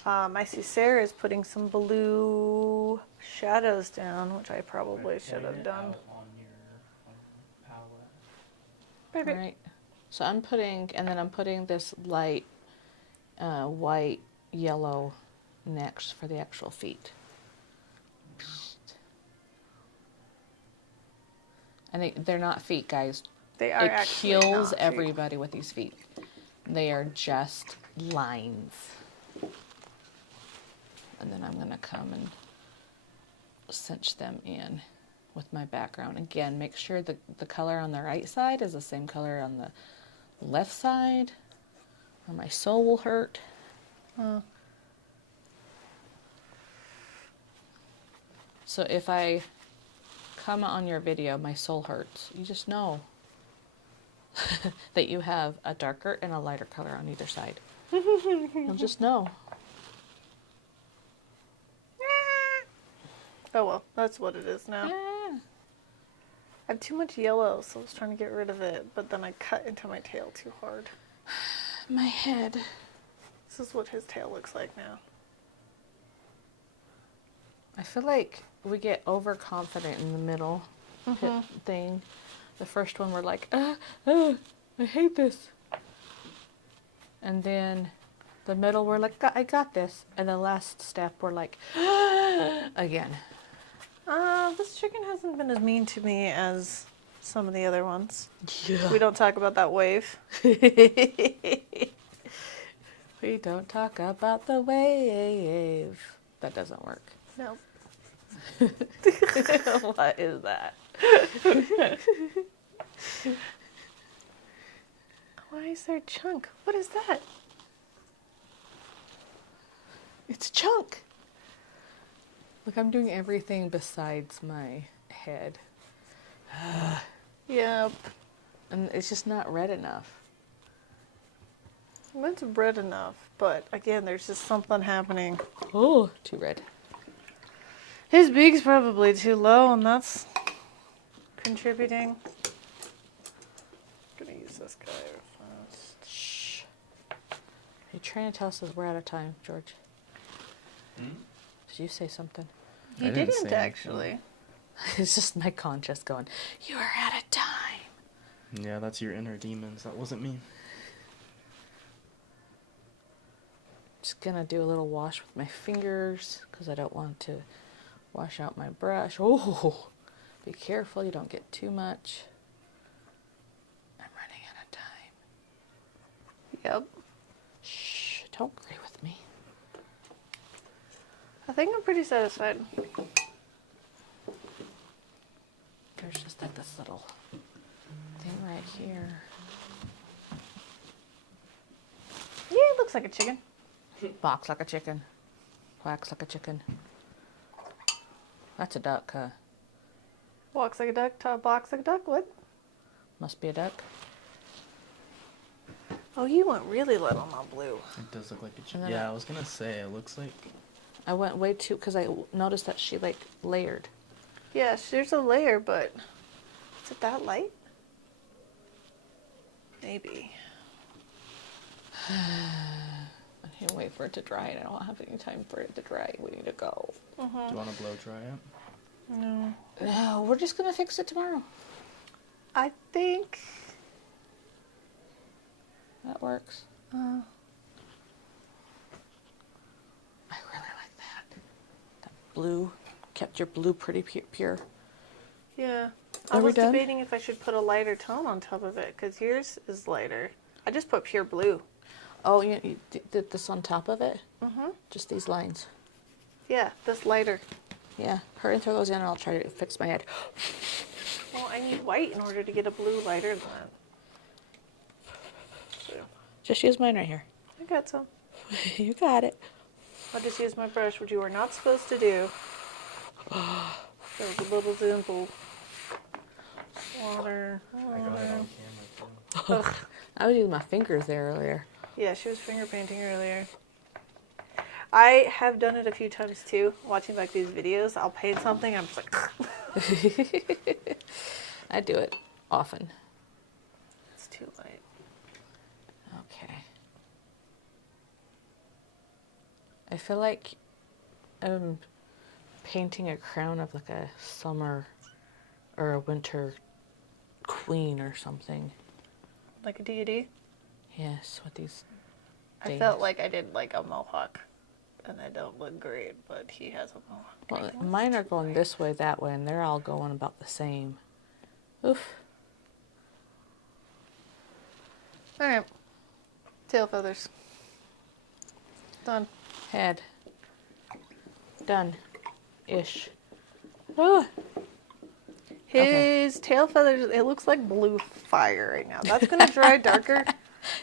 I see Sarah is putting some blue shadows down, which I probably should have done. On your palette. Baby. Right. So I'm putting this light white, yellow next for the actual feet. And they're not feet, guys. They are It actually kills not everybody with these feet. They are just lines. And then I'm going to come and cinch them in with my background. Again, make sure the color on the right side is the same color on the left side, or my soul will hurt. So if I comment on your video, my soul hurts, you just know that you have a darker and a lighter color on either side. You'll just know. Oh well, that's what it is now. Ah. I have too much yellow, so I was trying to get rid of it, but then I cut into my tail too hard. My head. This is what his tail looks like now. I feel like we get overconfident in the middle hit thing. The first one we're like, I hate this. And then the middle we're like, I got this. And the last step we're like, again. This chicken hasn't been as mean to me as some of the other ones. Yeah. We don't talk about that wave. We don't talk about the wave. That doesn't work. No. What is that? Why is there a chunk? What is that? It's chunk. Look, I'm doing everything besides my head. Yep. And it's just not red enough. That's red enough, but again, there's just something happening. Oh, too red. His beak's probably too low, and that's contributing. I'm gonna use this guy first. Shh. You're trying to tell us we're out of time, George. Did you say something? You I didn't didn't say actually. It's just my conscience going, you are out of time. Yeah, that's your inner demons. That wasn't me. Just gonna do a little wash with my fingers because I don't want to wash out my brush. Oh, be careful you don't get too much. I'm running out of time. Yep. Shh, don't agree with me. I think I'm pretty satisfied. There's just like this little thing right here. Yeah, it looks like a chicken. Box like a chicken. Quacks like a chicken. That's a duck, huh? Walks like a duck, box like a duck. What? Must be a duck. Oh, you went really little on blue. It does look like a And chicken. then Yeah, I was gonna say, it looks like... I went way too, because I noticed that she like layered. Yeah, there's a layer, but is it that light? Maybe. I can't wait for it to dry, and I don't have any time for it to dry. We need to go. Do you want to blow dry it? No. No, we're just gonna fix it tomorrow. I think. That works. I really like that. That blue kept your blue pretty pure. Yeah. I Are we was done? debating if I should put a lighter tone on top of it, because yours is lighter. I just put pure blue. Oh, you did this on top of it? Mm-hmm. Just these lines. Yeah, this lighter. Yeah, hurry and throw those in, and I'll try to fix my head. Well, I need white in order to get a blue lighter than that. So, Just use mine right here. I got some. You got it. I'll just use my brush, which you are not supposed to do. There's a little dimple. Water. I got it on camera, too. Ugh. I was using my fingers there earlier. Yeah, she was finger painting earlier. I have done it a few times too, watching like these videos. I'll paint something, I'm just like, I do it often. it's too light. Okay. I feel like I'm painting a crown of like a summer or a winter queen or something. Like a deity. Yes, with these I things. felt like I did like a mohawk, and I don't look great, but he has a mohawk. Well, mine are going this way, that way, and they're all going about the same. Oof. All right. Tail feathers. Done. Head. Done. Ish. Oh, His tail feathers, it looks like blue fire right now. That's going to dry darker.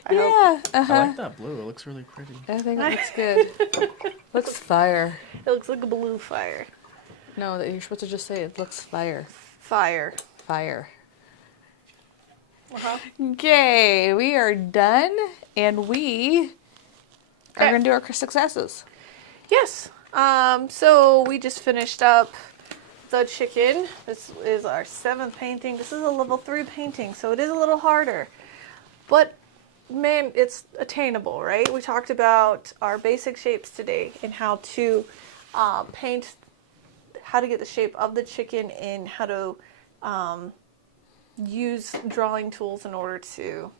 I hope. yeah. I Uh-huh. like that blue. It looks really pretty. I think it looks good. Looks fire. It looks like a blue fire. No, that you're supposed to just say it looks fire. Fire. Fire. Uh-huh. Okay, we are done, and we are Okay. going to do our successes. Yes. So we just finished up the chicken. This is our 7th painting. This is a level 3 painting, so it is a little harder. But man, it's attainable, right? We talked about our basic shapes today and how to paint, how to get the shape of the chicken, and how to use drawing tools in order to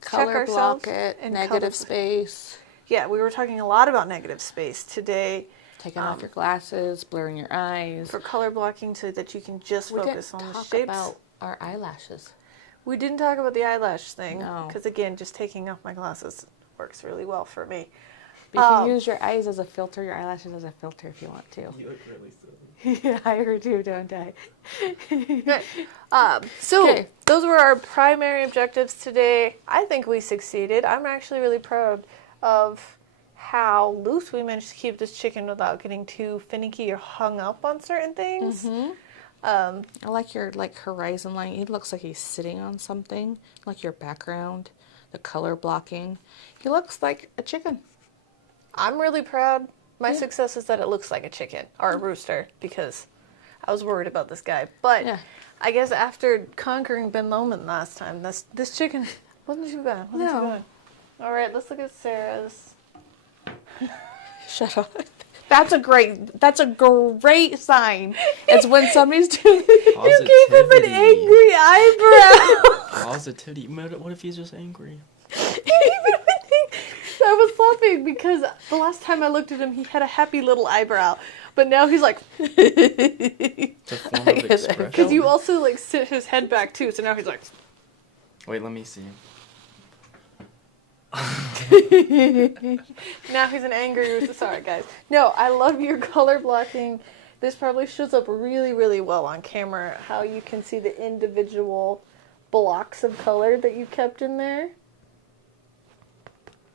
check Color ourselves block it, and negative color- space, Yeah, we were talking a lot about negative space today taking off your glasses, blurring your eyes. for color blocking so that you can just We focus didn't on the talk shapes. about our eyelashes. We didn't talk about the eyelash thing. No. Because, again, just taking off my glasses works really well for me. But you can use your eyes as a filter, your eyelashes as a filter if you want to. You look really silly. Yeah, I heard you, don't I? Okay. So, those were our primary objectives today. I think we succeeded. I'm actually really proud of how loose we managed to keep this chicken without getting too finicky or hung up on certain things. Mm-hmm. I like your horizon line. He looks like he's sitting on something, like your background, the color blocking. He looks like a chicken. I'm really proud. My success is that it looks like a chicken or a rooster because I was worried about this guy. But I guess after conquering Ben Lomond last time, this chicken wasn't too bad. Wasn't too bad. All right, let's look at Sarah's. Shut up. That's a great sign. It's when somebody's doing You gave him an angry eyebrow. Positivity. What if he's just angry? I was laughing because the last time I looked at him, he had a happy little eyebrow. But now he's like... It's a form of expression. Because you also like sit his head back too, so now he's like... Wait, let me see. Now he's an angry rooster. Sorry, guys. No, I love your color blocking. This probably shows up really, really well on camera, how you can see the individual blocks of color that you kept in there.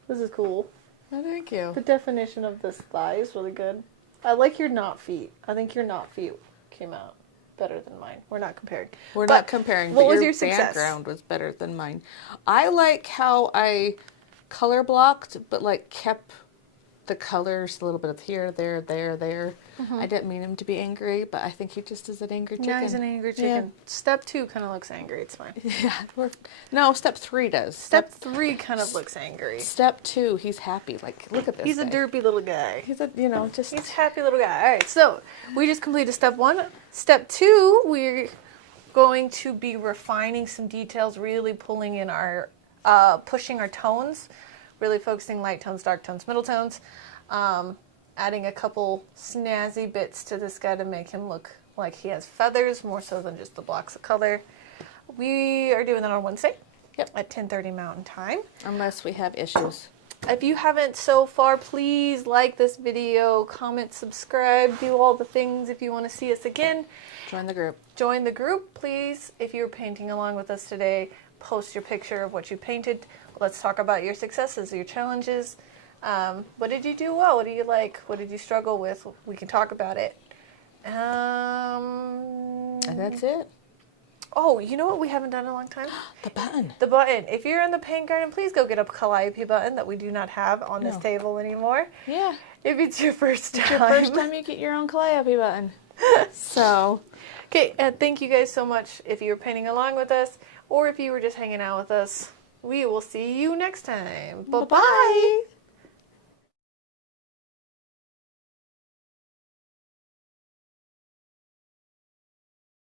This is cool. Oh, thank you. The definition of this thigh is really good. I like your not feet. I think your not feet came out better than mine. We're not comparing. We're not comparing, what but was your your success? background was better than mine. I like how I color blocked, but like kept the colors a little bit of here, there. I didn't mean him to be angry, but I think he just is an angry chicken. Now he's an angry chicken. Yeah. Step 2 kind of looks angry. It's fine. Yeah. No, step 3 does. Step 3 kind of looks angry. Step 2, he's happy. Like, look at this. He's a guy. derpy little guy. He's he's a happy little guy. All right, so we just completed step 1. Step 2, we're going to be refining some details, really pulling in our, pushing our tones, really focusing light tones, dark tones, middle tones, adding a couple snazzy bits to this guy to make him look like he has feathers, more so than just the blocks of color. We are doing that on Wednesday. Yep. At 10:30 Mountain Time. Unless we have issues. If you haven't so far, please like this video, comment, subscribe, do all the things if you want to see us again. Join the group. Join the group, please. If you're painting along with us today, post your picture of what you painted. Let's talk about your successes, your challenges. What did you do well? What do you like? What did you struggle with? We can talk about it. And that's it. Oh, you know what we haven't done in a long time? The button. The button. If you're in the paint garden, please go get a Calliope button that we do not have on this table anymore. Yeah. If it's your first time. It's your first time you get your own Calliope button. So. Okay, thank you guys so much if you were painting along with us or if you were just hanging out with us. We will see you next time. Bye-bye.